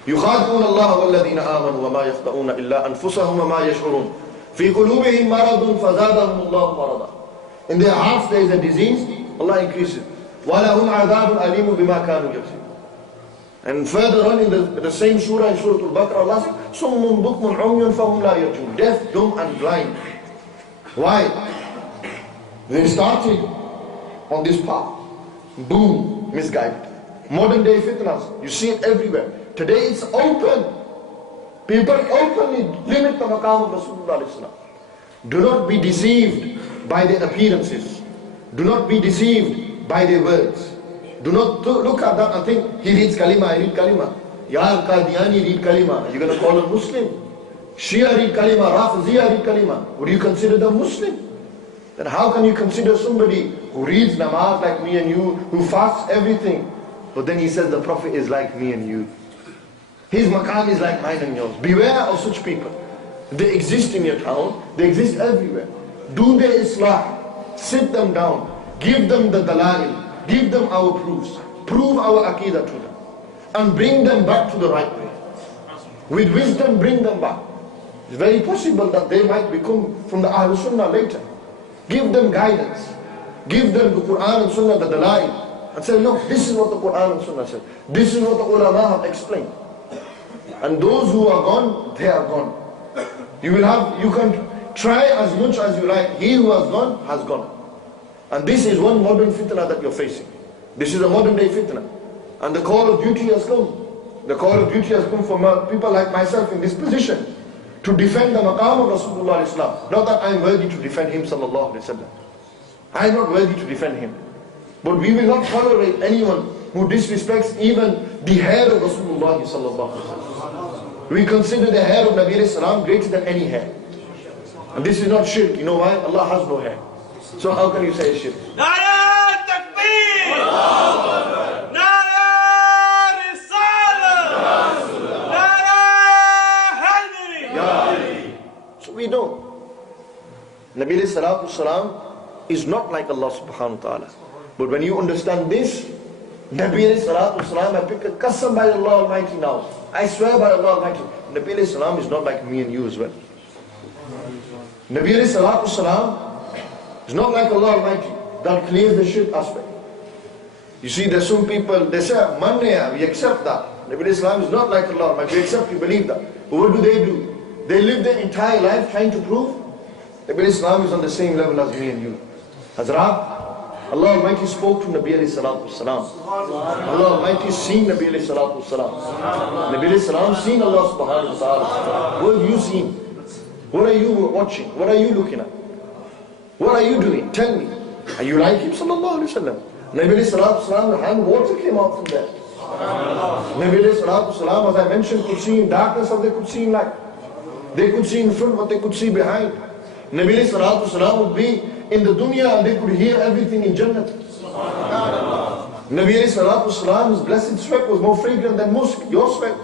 يخادعون الله والذين آمنوا وما يخدعون إلا أنفسهم وما يشعرون في قلوبهم مرض فزادهم الله مرضا. In their hearts there is a disease, Allah increases. وَلَهُمْ عَذَابٌ أَلِيمٌ بِمَا كَانُوا يَكْسِبُونَ. And further on in the same surah, in Surah Al-Baqarah, Allah says, صُمٌّ بُكْمٌ عُمْيٌ فَهُمْ لَا يَرْجُونَ. Deaf, dumb and blind. Why? They started on this path. Boom, misguided. Modern day fitnas, you see it everywhere. Today it's open. People openly limit the maqam of Rasulullah. Do not be deceived by their appearances. Do not be deceived by their words. Do not look at that and think, he reads kalima, I read kalima. Ya Qadiani read kalima. You're going to call him Muslim. Shia read kalima, Rafiziyya read kalima. Would you consider them Muslim? Then how can you consider somebody who reads namaz like me and you, who fasts everything, but then he says the Prophet is like me and you? His maqam is like mine and yours. Beware of such people. They exist in your town, they exist everywhere. Do their islah, sit them down, give them the dalail, give them our proofs, prove our aqidah to them, and bring them back to the right way. With wisdom, bring them back. It's very possible that they might become from the Ahlul Sunnah later. Give them guidance. Give them the Quran and Sunnah, the dalail, and say, look, this is what the Quran and Sunnah said. This is what the ulama have explained. And those who are gone, they are gone. You can try as much as you like. He who has gone, has gone. And this is one modern fitna that you're facing. This is a modern day fitna. And the call of duty has come. The call of duty has come from people like myself in this position to defend the maqam of Rasulullah Islam. Not that I am worthy to defend him sallallahu alaihi wasallam. I am not worthy to defend him. But we will not tolerate anyone who disrespects even the hair of Rasulullah sallallahu alaihi wasallam. We consider the hair of Nabi Islam greater than any hair. And this is not shirk. You know why? Allah has no hair. So how can you say it's shirk? Nara Takbir! Nara Risala! Nara Haydari! So we don't. Nabi Sallallahu is not like Allah subhanahu wa ta'ala. But when you understand this, Nabi Sallallahu I pick a qasam by Allah Almighty now. I swear by Allah Almighty, Nabi Sallallahu is not like me and you as well. Nabi Sallallahu is not like Allah Almighty. That clears the shirk aspect. You see, there's some people, they say, Manneya, we accept that. Nabi Islam is not like Allah Almighty. We accept, we believe that. But what do? They live their entire life trying to prove Nabi Islam is on the same level as me and you. Hazrat, Allah Almighty spoke to Nabi alayhi salatu wasalam. Allah Almighty seen Nabi alayhi salatu wasalam. Nabi alayhi salam seen Allah subhanahu wa ta'ala. What have you seen? What are you watching? What are you looking at? What are you doing? Tell me. Are you like him sallallahu alayhi wa sallam? Nabi alayhi salatu wasalam, and water came out from there. Nabi alayhi salatu wasalam, as I mentioned, could see in darkness or they could see in light. They could see in front what they could see behind. Nabi alayhi salatu wasalam would be in the dunya and they could hear everything in Jannah. Nabi alayhi salatu wasalam, his blessed sweat was more fragrant than musk, your sweat.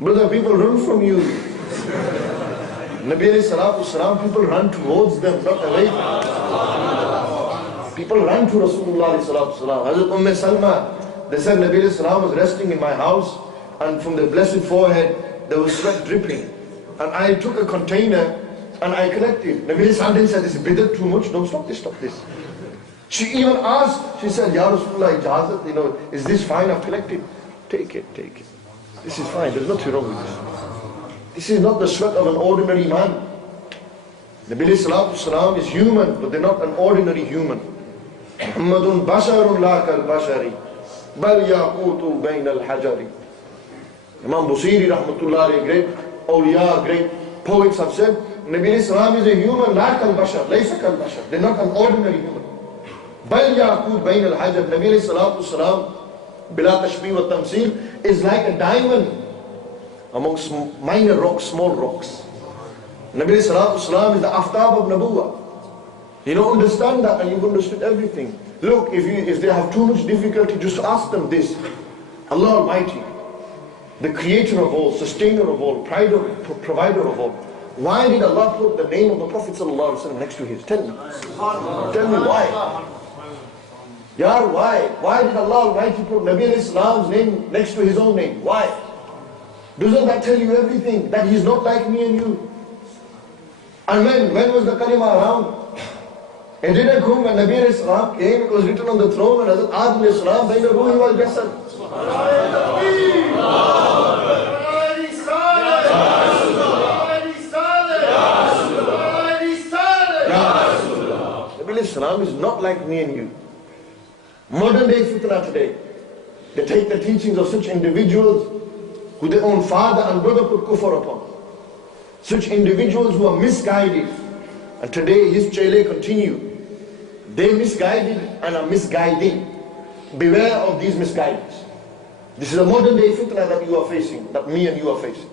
Brother, people run from you. Nabi alayhi salatu wasalam, people run towards them, not away. People ran to Rasulullah alayhi salatu wasalam. Hazrat Salma, they said Nabi alayhi salam was resting in my house and from the blessed forehead there was sweat dripping. And I took a container and I collected. Nabi alayhi salam said, this is bidat too much, don't stop this, stop this. She even asked, she said, Ya Rasulullah, ijazat, is this fine, I've collected? Take it, take it. This is fine, there's nothing wrong with this. This is not the sweat of an ordinary man. Nabi alayhi salatu wasalam is human, but they're not an ordinary human. Muhammadun basharun la kal bashari, bal yaqutu bain al hajari. Imam Busiri rahmatullah, great awliya, great poets have said, Nabi Islam is a human, not kal-bashar, laysa kal-bashar. They're not an ordinary human. Bal yaqut bayn al-hajab. Nabi salatu salam, bila tashbih wa tamsil, is like a diamond amongst minor rocks, small rocks. Nabi salatu salam is the aftab of Nabuwah. You don't understand that and you've understood everything. Look, if they have too much difficulty, just ask them this. Allah Almighty, the creator of all, sustainer of all, provider of all. Why did Allah put the name of the Prophet ﷺ next to his? Tell me. Tell me why. Yar, why? Why did Allah Almighty put Nabi Islam's name next to his own name? Why? Doesn't that tell you everything? That he's not like me and you? And when was the kalima around? It didn't come when Nabi Islam came, it was written on the throne, and Hazrat Adam Islam, then the Ruhi wal Jasad. Nabi Islam is not like me and you. Modern day fitna today, they take the teachings of such individuals who their own father and brother put kufr upon. Such individuals who are misguided. And today his chele continue. They misguided and are misguiding. Beware of these misguidance. This is a modern day fitna that you are facing, that me and you are facing.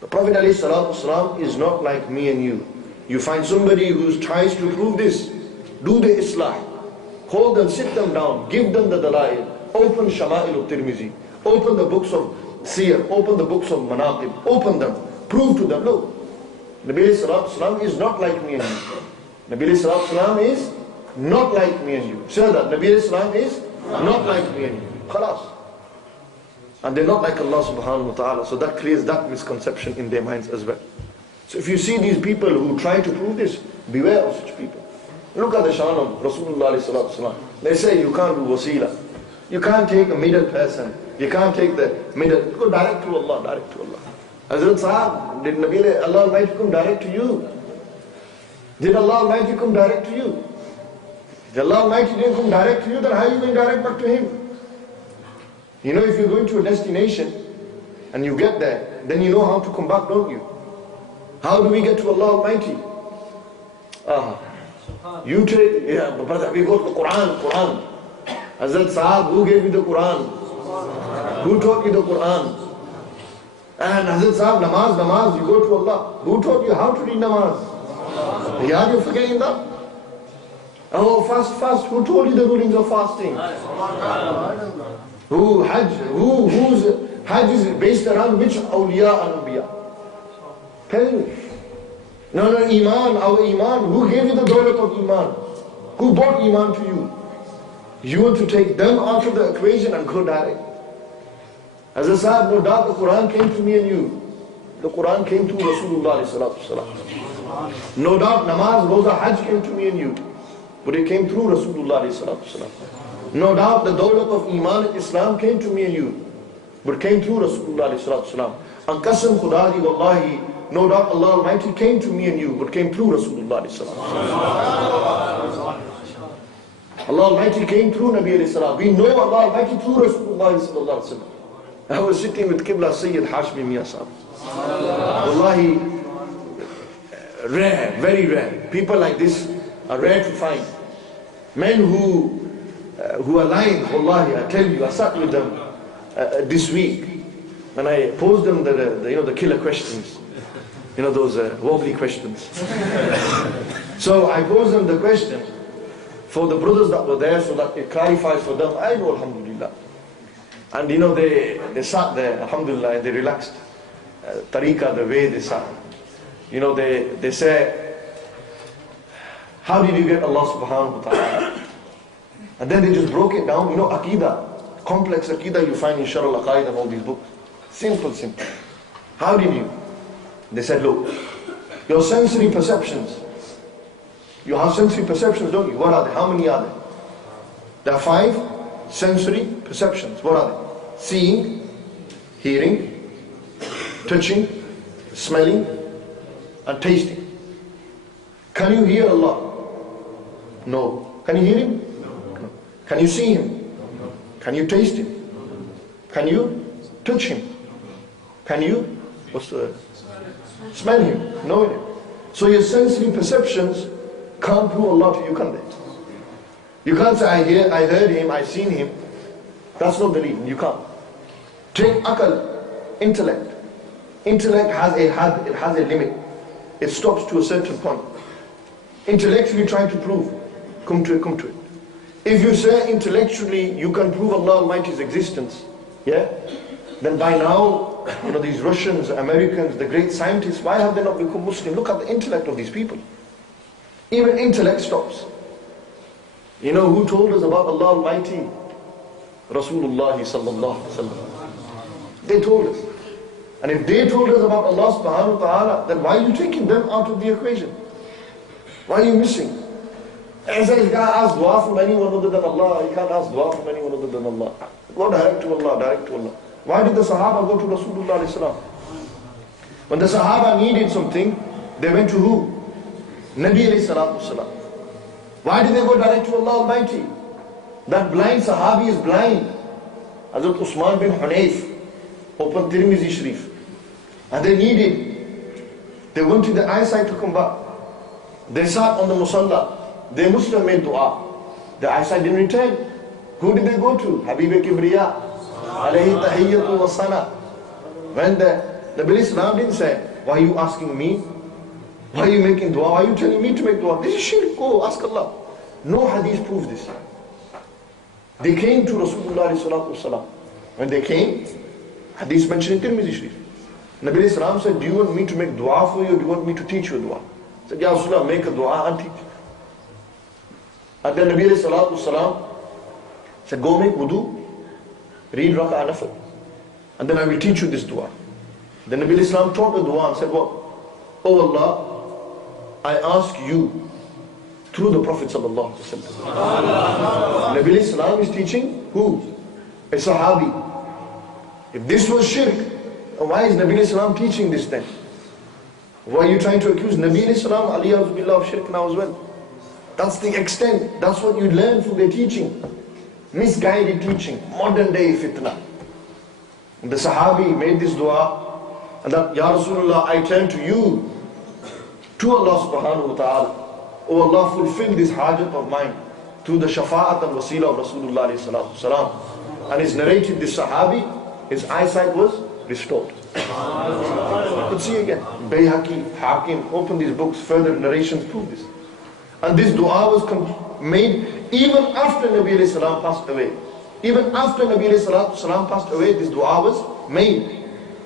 The Prophet ﷺ is not like me and you. You find somebody who tries to prove this, do the islah, hold them, sit them down, give them the dalail, open Shama'il al-Tirmizi, open the books of Siyar, open the books of Manaqib, open them, prove to them, look, Nabi ﷺ is not like me and you. Nabi ﷺ is not like me and you. Say that, Nabi ﷺ is not like me and you. Khalas. And they're not like Allah subhanahu wa ta'ala. So that creates that misconception in their minds as well. So if you see these people who try to prove this, beware of such people. Look at the shan of Rasulullah sallallahu alaihi wasallam. They say you can't do wasila. You can't take a middle person. You can't take the middle. Go direct to Allah, direct to Allah. Hazrat Sahab, did Allah Almighty come direct to you? Did Allah Almighty come direct to you? If Allah Almighty didn't come direct to you, then how are you going direct back to Him? You know, if you're going to a destination and you get there, then you know how to come back, don't you? How do we get to Allah Almighty? You take, yeah, but we go to the Quran. Hazrat Sahab, who gave you the Quran? Who taught you the Quran? And Hazrat Sahab, namaz, you go to Allah. Who taught you how to read namaz? Yeah, you're forgetting that? Oh, fast. Who told you the rulings of fasting? Whose Hajj is based around which awliya and anbiya? Tell me. No, Iman, our Iman. Who gave you the dawlat of Iman? Who brought Iman to you? You want to take them out of the equation and go direct. As I said, no doubt the Quran came to me and you. The Quran came to Rasulullah sallallahu alaihi wasallam. No doubt namaz, roza, hajj came to me and you. But it came through Rasulullah sallallahu alaihi wasallam. No doubt the dawlat of Iman and Islam came to me and you. But it came through Rasulullah sallallahu alaihi wasallam. And qasam khudadi wallahi, no doubt Allah Almighty came to me and you. But it came through Rasulullah sallallahu alaihi wasallam. Allah Almighty came through Nabi alayhi salam. We know Allah Almighty through Rasulullah sallallahu alaihi wasallam. I was sitting with Qibla Sayyid Hashmi Miya Sahab. Wallahi, rare, very rare. People like this are rare to find. Men who are lying, wallahi, I tell you, I sat with them this week and I posed them the killer questions. You know, those wobbly questions. So I posed them the question for the brothers that were there so that it clarifies for them. I know, alhamdulillah. And you know, they sat there, alhamdulillah, and they relaxed. Tariqah, the way they sat. You know, they say, how did you get Allah subhanahu wa ta'ala? And then they just broke it down. You know, Aqidah, complex Aqidah you find in Sharh al-Aqaid and all these books. Simple. How did you? They said, look, your sensory perceptions. You have sensory perceptions, don't you? What are they? How many are there? There are 5 sensory perceptions. What are they? Seeing, hearing, touching, smelling, and tasting. Can you hear Allah? No. Can you hear Him? No. Can you see Him? No. Can you taste Him? Can you touch Him? Can you smell Him? Know Him? So your sensory perceptions can't prove Allah to you, can they? You can't say, I heard him, I seen him. That's not belief. You can't. Take akal, intellect. Intellect has a limit. It stops to a certain point. Intellectually try to prove, come to it. If you say intellectually you can prove Allah Almighty's existence, yeah, then by now, these Russians, Americans, the great scientists, why have they not become Muslim? Look at the intellect of these people. Even intellect stops. You know who told us about Allah Almighty? Rasulullah sallallahu alaihi wasallam. They told us. And if they told us about Allah subhanahu wa ta'ala, then why are you taking them out of the equation? Why are you missing? And says, you can't ask dua from anyone other than Allah. You can't ask dua from anyone other than Allah. Go direct to Allah, direct to Allah. Why did the Sahaba go to Rasulullah alayhi salam? When the Sahaba needed something, they went to who? Nabi alayhi salatu salam. Why did they go direct to Allah Almighty? That blind Sahabi is blind. Hazrat Usman bin Hunayf opened Tirmizi Sharif. And they needed, they wanted the eyesight to come back. They sat on the musalla. They must have made dua. The eyesight didn't return. Who did they go to? Habib Kibriya. Alayhi tahiyyatu wa sana. When the Nabi Islam didn't say, why are you asking me? Why are you making dua? Why are you telling me to make dua? This is shirk. Go ask Allah. No hadith proves this. They came to Rasulullah sallallahu alaihi wasallam. When they came, hadith mentioned in Tirmidhi Sharif. Nabi Islam said, do you want me to make dua for you or do you want me to teach you a dua? He said, Ya Rasulullah, make a dua and teach. And then Nabi sallallahu alaihi wasallam said, go make wudu, read raka'ah nafil, and then I will teach you this dua. Then Nabi Islam taught the dua and said, what? Oh Allah, I ask you through the Prophet sallallahu alaihi wasallam. Nabi Islam is teaching who? A Sahabi. If this was shirk, why is Nabi Islam teaching this then? Why are you trying to accuse Nabi Islam aliyah billah of shirk now as well? That's the extent. That's what you learn from their teaching. Misguided teaching. Modern day fitna. The Sahabi made this dua. And that, Ya Rasulullah, I turn to you. To Allah subhanahu wa ta'ala. Oh Allah, fulfill this hajat of mine. Through the shafa'at and wasila of Rasulullah alayhi salatu salam. And it's narrated this Sahabi, his eyesight was restored. You could see again. Bayhaqi, Hakim, open these books. Further narrations prove this. And this dua was made even after Nabi alayhi salam passed away. Even after Nabi alayhi salam passed away, this dua was made.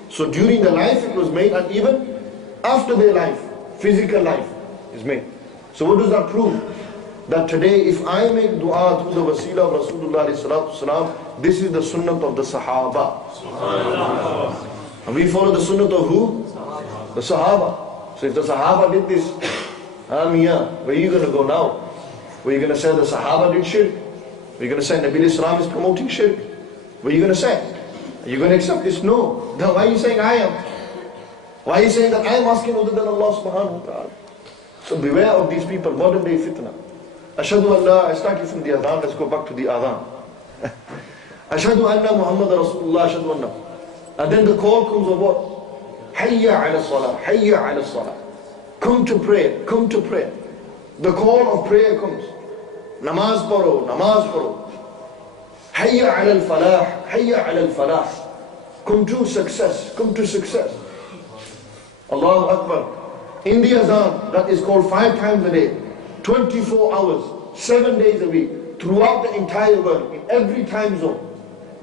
So during the life it was made, and even after their life, physical life is made. So what does that prove? That today if I make dua through the wasila of Rasulullah alayhi salatu salam, this is the sunnah of the Sahaba. And we follow the sunnah of who? The Sahaba. So if the Sahaba did this, Amiyah, where are you going to go now? Were you going to say the Sahaba did shirk? Were you going to say Nabi Islam is promoting shirk? What are you going to say? Are you going to accept this? No. Then why are you saying I am? Why are you saying that I am asking other than Allah subhanahu wa ta'ala? So beware of these people, modern day fitna. Ashhadu an la, I started from the adhan, let's go back to the adhan. Ashhadu anna Muhammed Rasulullah, ashhadu anna. And then the call comes of what? Hayya ala salah, hayya ala salah. Come to prayer, come to prayer. The call of prayer comes. Namaz paro, namaz paro. Hayya ala al-falah, hayya ala al-falah. Come to success, come to success. Allahu Akbar. In the azan, that is called 5 times a day, 24 hours, 7 days a week, throughout the entire world, in every time zone.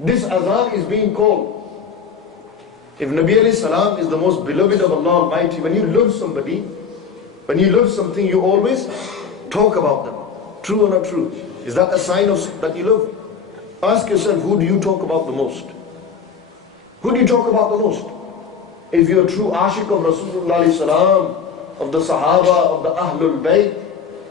This azan is being called. If Nabi alayhi salam is the most beloved of Allah Almighty, when you love somebody, when you love something, you always talk about them. True or not true? Is that a sign of that you love? Ask yourself, who do you talk about the most? Who do you talk about the most? If you're a true ashik of Rasulullah alayhi salam, of the Sahaba, of the Ahlul Bayt,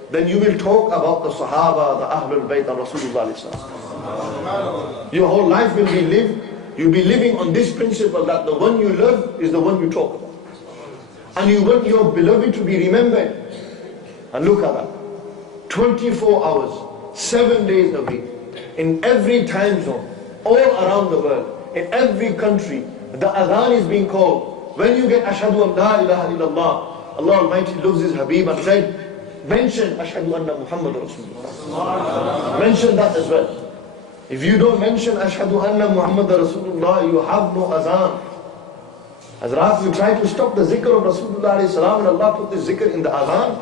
then you will talk about the Sahaba, the Ahlul Bayt, and Rasulullah alayhi salam. Your whole life will be lived. You'll be living on this principle that the one you love is the one you talk about. And you want your beloved to be remembered. And look at that. 24 hours, 7 days a week, in every time zone, all around the world, in every country, the adhan is being called. When you get ashhadu an la ilaha illallah, Allah Almighty loves His Habib and said, mention Ashhadu anna Muhammad Rasulullah. Mention that as well. If you don't mention Ashhadu anna Muhammad Rasulullah, you have no azan. Hazrat, you try to stop the zikr of Rasulullah and Allah put the zikr in the azan.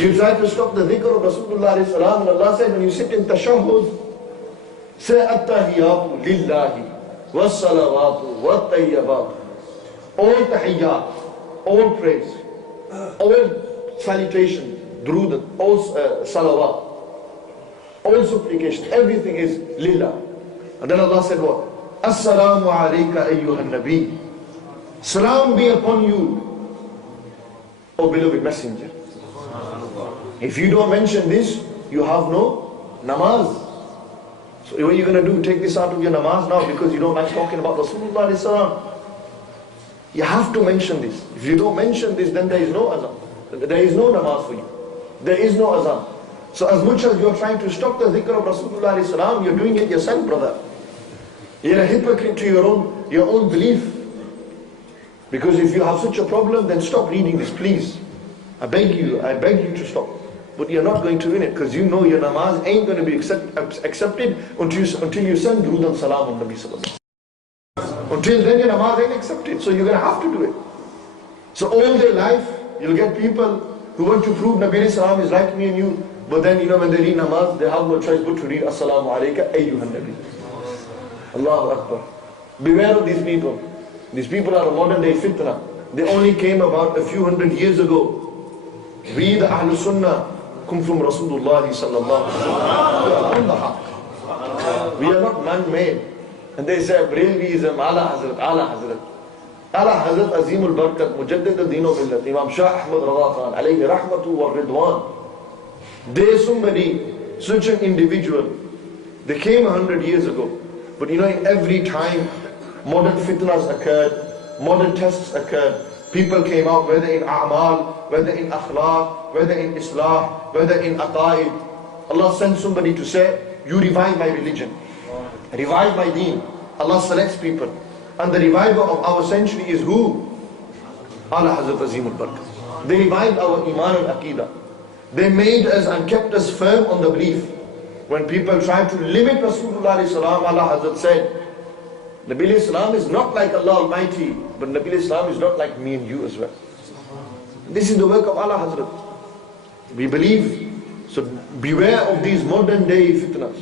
You try to stop the dhikr of Rasulullah and Allah said, when you sit in tashahhud, say at-tahiyyatu lillahi was-salawatu wat-tayyibatu. All tahiyyat, all praise, all salutation, durood, all salawat, all supplication, everything is lillah. And then Allah said what? As-salamu alayka ayyuhan nabi. Salam be upon you, O beloved messenger. If you don't mention this, you have no namaz. So what are you going to do? Take this out of your namaz now because you don't like talking about Rasulullah. You have to mention this. If you don't mention this, then there is no azan. There is no namaz for you. There is no azan. So as much as you're trying to stop the dhikr of Rasulullah, you're doing it yourself, brother. You're a hypocrite to your own belief. Because if you have such a problem, then stop reading this, please. I beg you to stop. But you're not going to win it because you know your namaz ain't going to be accepted until you send durood and salam on Nabi Sallallahu Alaihi Wasallam. Until then your namaz ain't accepted. So you're going to have to do it. So all their life, you'll get people who want to prove Nabi Sallallahu is like me and you. But then, when they read namaz, they have no choice but to read As-salamu alayka ayyuhan Nabi. Allahu Akbar. Beware of these people. These people are a modern day fitna. They only came about a few hundred years ago. We the Ahlul Sunnah come from Rasulullah sallallahu alaihi wasallam. We are on the haqq. We are not man-made. And they say Brahmanism, Ala Hazrat, Ala Hazrat. Ala Hazrat Azimul Barakat, Mujaddid al-Din wa Millat, Imam Shah Ahmad Raza Khan, alayhi rahmatu wa ridwan. They somebody, such an individual, they came 100 years ago. But in every time, modern fitnas occurred, modern tests occurred. People came out, whether in a'mal, whether in akhlaq, whether in islah, whether in aqaid. Allah sends somebody to say, you revive my religion, revive my deen. Allah selects people. And the reviver of our century is who? Ala Hazrat Azimul Barakat. They revived our iman and aqidah. They made us and kept us firm on the belief. When people tried to limit Rasulullah sallallahu, Allah Hazrat said, Nabi Islam is not like Allah Almighty, but Nabi Islam is not like me and you as well. This is the work of Allah Hazrat. We believe. So beware of these modern day fitnas.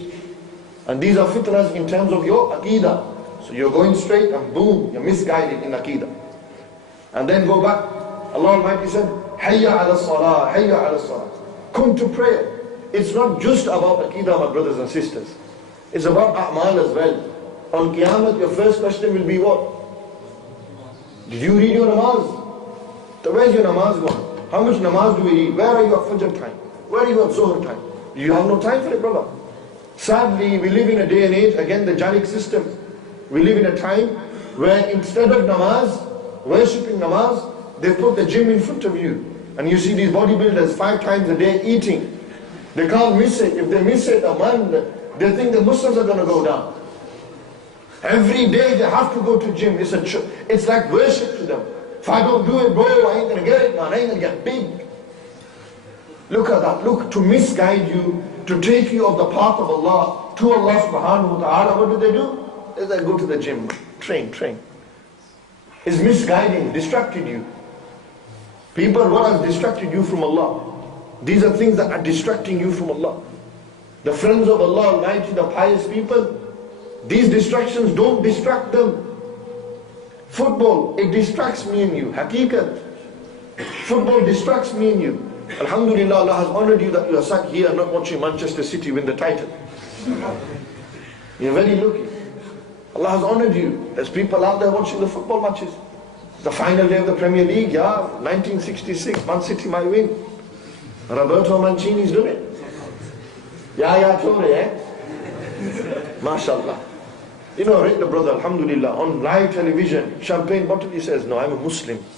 And these are fitnas in terms of your aqidah. So you're going straight and boom, you're misguided in aqidah. And then go back. Allah Almighty said, Hayya ala salah, hayya ala salah. Come to prayer. It's not just about aqidah, my brothers and sisters. It's about a'mal as well. On Qiyamah, your first question will be what? Did you read your namaz? So where's your namaz gone? How much namaz do we read? Where are you at Fajr time? Where are you at Zohar time? You have no time for it, brother. Sadly, we live in a day and age, again the Jalik system. We live in a time where instead of namaz, worshipping namaz, they put the gym in front of you. And you see these bodybuilders 5 times a day eating. They can't miss it. If they miss it, they think the Muslims are going to go down. Every day they have to go to gym. It's like worship to them. If I don't do it, bro, I ain't going to get it, man. I ain't going to get big. Look at that. Look, to misguide you, to take you off the path of Allah, to Allah subhanahu wa ta'ala, what do? They go to the gym. Train. It's misguiding, distracted you. People, what has distracted you from Allah? These are things that are distracting you from Allah. The friends of Allah Almighty, the pious people, these distractions don't distract them. Football, it distracts me and you. Haqiqat. Football distracts me and you. Alhamdulillah, Allah has honored you that you are sat here not watching Manchester City win the title. You're very lucky. Allah has honored you. There's people out there watching the football matches. The final day of the Premier League, 1966, Man City might win. Roberto Mancini's doing it. Tore, MashaAllah. Rick the brother, alhamdulillah, on live television, champagne bottle, he says, no, I'm a Muslim. He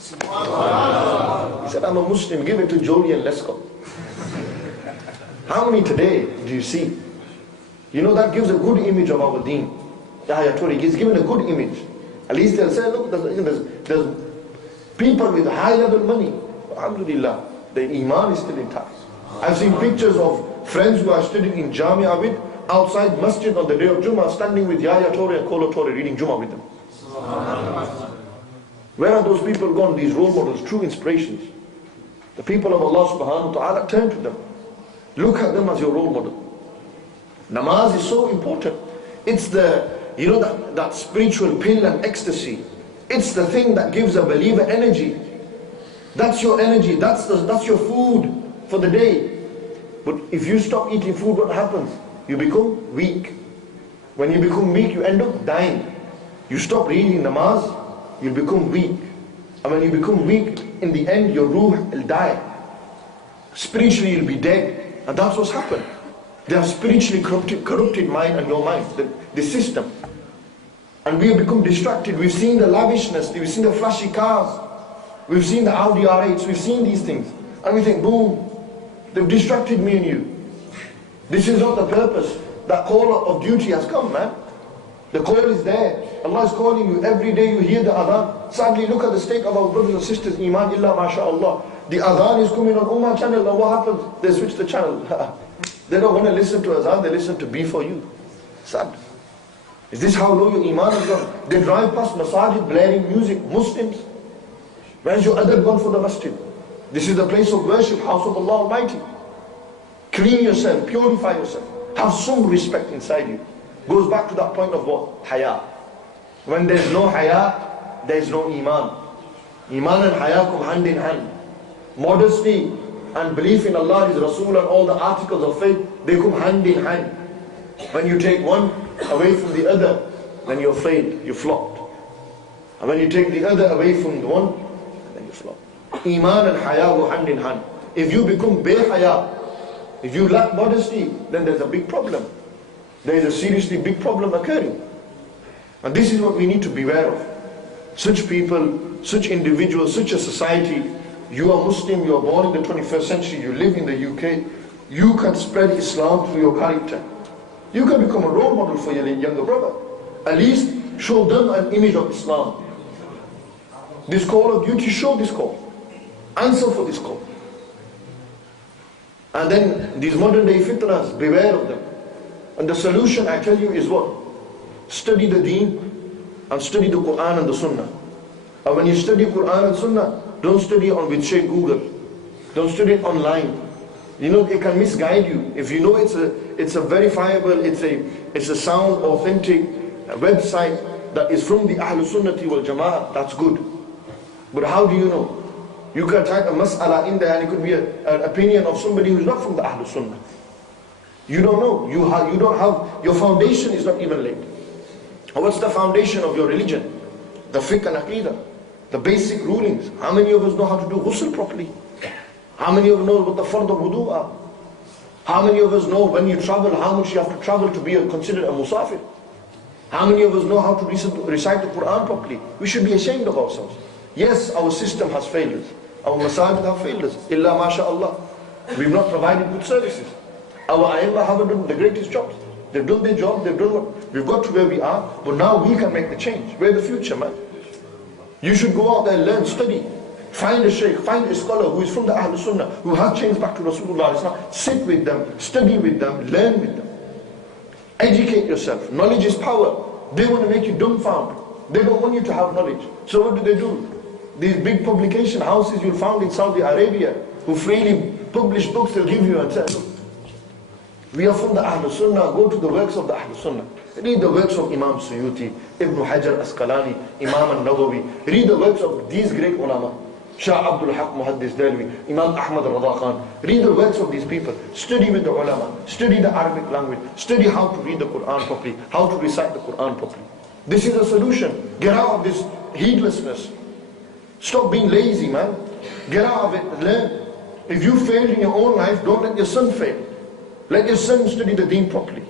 said, I'm a Muslim, give it to Jolie and let's go. How many today do you see? That gives a good image of our deen. He's given a good image. At least they'll say, look, there's People with high level money, alhamdulillah, the iman is still intact. I've seen pictures of friends who are studying in Jamia with, outside masjid on the day of Jummah, standing with Yaya Tore and Kolo Tore reading Jummah with them. Where are those people gone, these role models, true inspirations? The people of Allah subhanahu wa ta'ala, turn to them. Look at them as your role model. Namaz is so important. It's the, that spiritual pill and ecstasy. It's the thing that gives a believer energy. That's your energy, that's your food for the day. But if you stop eating food, what happens? You become weak. When you become weak, you end up dying. You stop reading namaz, you become weak. And when you become weak, in the end, your ruh will die. Spiritually, you'll be dead. And that's what's happened. They have spiritually corrupted mind and your mind, the system. And we have become distracted. We've seen the lavishness, we've seen the flashy cars, we've seen the Audi R8s, we've seen these things. And we think, boom, they've distracted me and you. This is not the purpose. That call of duty has come, man. The call is there. Allah is calling you. Every day you hear the adhan. Sadly, look at the state of our brothers and sisters. Iman illa masha'Allah. The adhan is coming on Ummah channel. Now what happens? They switch the channel. They don't want to listen to adhan. They listen to be for you. Sad. Is this how low your iman has gone? They drive past masajid blaring music. Muslims. Where's your adab gone for the masjid? This is the place of worship, house of Allah Almighty. Clean yourself, purify yourself. Have some respect inside you. Goes back to that point of what? Haya. When there's no haya, there's no iman. Iman and haya come hand in hand. Modesty and belief in Allah, His Rasul and all the articles of faith, they come hand in hand. When you take one away from the other, then you're failed, you flopped. And when you take the other away from the one, then you flop. Iman and haya go hand in hand. If you become be-haya, if you lack modesty, then there's a big problem. There is a seriously big problem occurring. And this is what we need to beware of. Such people, such individuals, such a society. You are Muslim, you are born in the 21st century, you live in the UK. You can spread Islam through your character. You can become a role model for your younger brother. At least show them an image of Islam. This call of duty, show this call. Answer for this call. And then these modern day fitnas, beware of them. And the solution, I tell you, is what? Study the deen and study the Quran and the Sunnah. And when you study Quran and Sunnah, don't study it on with Sheikh Google. Don't study it online. You know, it can misguide you. If you know it's a verifiable, it's a sound, authentic website that is from the Ahlul Sunnati wal Jama'ah, that's good. But how do you know? You can type a mas'ala in there and it could be an opinion of somebody who's not from the Ahlul Sunnah. You don't know. You don't have, your foundation is not even laid. What's the foundation of your religion? The fiqh and aqidah. The basic rulings. How many of us know how to do ghusl properly? How many of us know what the fard of wudu are? How many of us know when you travel, how much you have to travel to be considered a musafir? How many of us know how to recite the Quran properly? We should be ashamed of ourselves. Yes, our system has failed us. Our masajid have failed us. Illa masha'Allah. We've not provided good services. Our a'immah haven't done the greatest jobs. They've done their job, they've done what. We've got to where we are, but now we can make the change. We're the future, man. You should go out there, learn, study. Find a shaykh, find a scholar who is from the Ahlul Sunnah, who has changed back to Rasulullah. Sit with them, study with them, learn with them. Educate yourself. Knowledge is power. They want to make you dumbfounded. They don't want you to have knowledge. So what do? These big publication houses you'll find in Saudi Arabia, who freely publish books, they'll give you and say, look, we are from the Ahlul Sunnah, go to the works of the Ahlul Sunnah. Read the works of Imam Suyuti, Ibn Hajar Asqalani, Imam al-Nawawi. Read the works of these great ulama. Shah Abdul Haq Muhaddis Dalwi, Imam Ahmad al-Rada Khan. Read the works of these people. Study with the ulama. Study the Arabic language. Study how to read the Quran properly. How to recite the Quran properly. This is a solution. Get out of this heedlessness. Stop being lazy, man. Get out of it. Learn. If you failed in your own life, don't let your son fail. Let your son study the deen properly.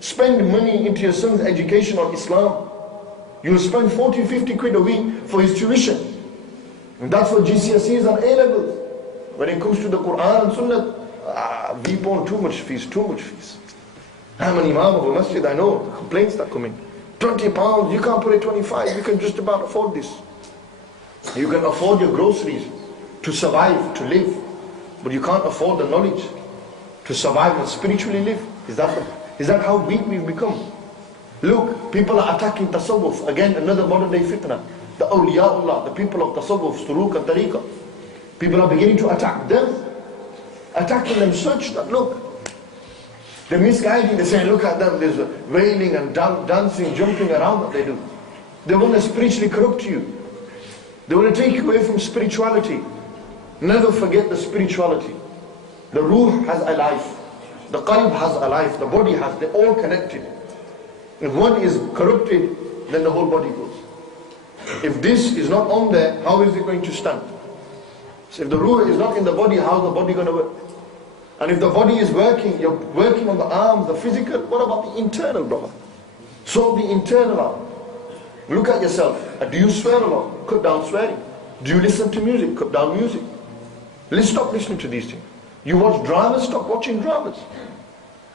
Spend money into your son's education on Islam. You'll spend 40, 50 quid a week for his tuition. And that's for GCSEs and A-levels. When it comes to the Quran and Sunnah, we pay too much fees, too much fees. I'm an Imam of a masjid, I know, the complaints that come in. £20, you can't put it 25, you can just about afford this. You can afford your groceries to survive, to live, but you can't afford the knowledge to survive and spiritually live. Is that how weak we've become? Look, people are attacking tasawwuf. Again, another modern day fitna. The awliyaullah, the people of tasawwuf, suruk and tariqah. People are beginning to attack them. Attacking them such that, look, they're misguiding. They're saying, look at them, there's wailing and dancing, jumping around that they do. They want to spiritually corrupt you. They want to take you away from spirituality. Never forget the spirituality. The ruh has a life. The qalb has a life. The body has, they're all connected. If one is corrupted, then the whole body goes. If this is not on there, how is it going to stand? So if the ruh is not in the body, how is the body going to work? And if the body is working, you're working on the arms, the physical, what about the internal, brother? So the internal out. Look at yourself. Do you swear a lot? Cut down swearing. Do you listen to music? Cut down music. Let's stop listening to these things. You watch dramas? Stop watching dramas.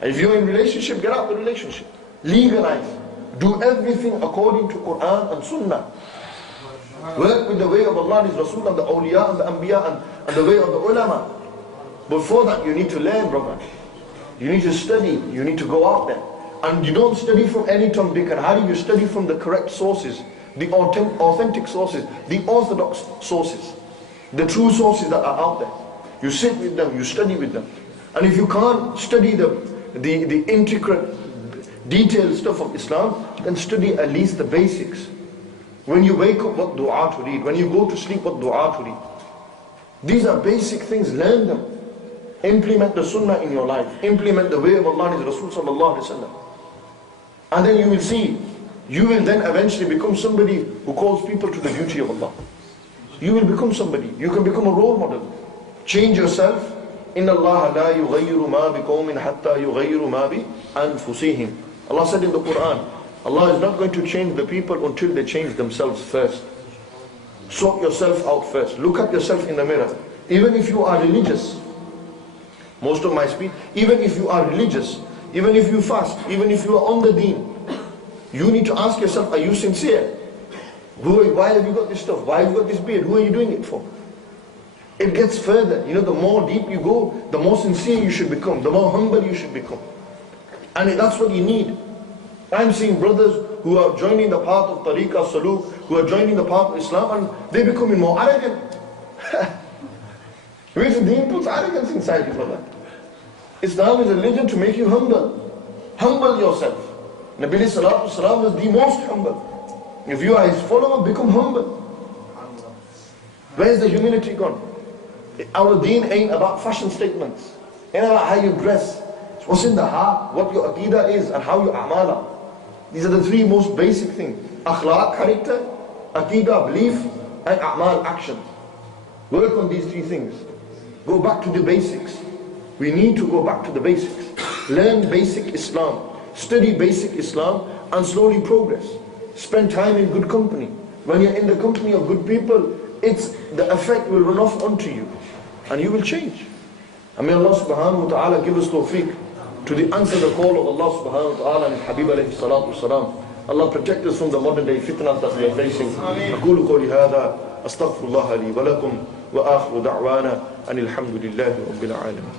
And if you're in a relationship, get out of the relationship. Legalize. Do everything according to Quran and Sunnah. Work with the way of Allah and His Rasul and the awliya and the anbiya and the way of the ulama. Before that, you need to learn, brother. You need to study. You need to go out there. And you don't study from any Tom, Dick and Harry. You study from the correct sources, the authentic sources, the orthodox sources, the true sources that are out there. You sit with them, you study with them. And if you can't study the intricate, detailed stuff of Islam, then study at least the basics. When you wake up, what dua to read. When you go to sleep, what dua to read. These are basic things, learn them. Implement the sunnah in your life. Implement the way of Allah and His Rasul sallallahu alaihi wasallam. And then you will see, you will then eventually become somebody who calls people to the duty of Allah. You will become somebody. You can become a role model. Change yourself. Inna Allah la yughayyiru ma biqawmin hatta yughayyiru ma bi anfusihim. Allah said in the Quran, Allah is not going to change the people until they change themselves first. Sort yourself out first. Look at yourself in the mirror. Even if you are religious, most of my speech, even if you are religious, even if you fast, even if you are on the deen, you need to ask yourself, are you sincere? Why have you got this stuff? Why have you got this beard? Who are you doing it for? It gets further. You know, the more deep you go, the more sincere you should become, the more humble you should become. And that's what you need. I'm seeing brothers who are joining the path of tariqah, saluk, who are joining the path of Islam, and they're becoming more arrogant. Where's the deen puts arrogance inside you, brother? Islam is a religion to make you humble. Humble yourself. Nabi sallallahu alaihi wasallam was the most humble. If you are his follower, become humble. Where's the humility gone? Our deen ain't about fashion statements. It ain't about how you dress. It's what's in the heart, what your aqidah is, and how your a'mal are. These are the three most basic things. Akhlaq, character, aqidah, belief, and a'mal, action. Work on these three things. Go back to the basics. We need to go back to the basics. Learn basic Islam. Study basic Islam and slowly progress. Spend time in good company. When you're in the company of good people, the effect will run off onto you. And you will change. And may Allah subhanahu wa ta'ala give us tawfiq to answer the call of Allah subhanahu wa ta'ala and His Habib alayhi salatu wasalam. Allah protect us from the modern day fitnah that we are facing. أقول قولي هذا أستغفر الله لي ولكم وآخر دعوانا أن الحمد لله رب العالمين.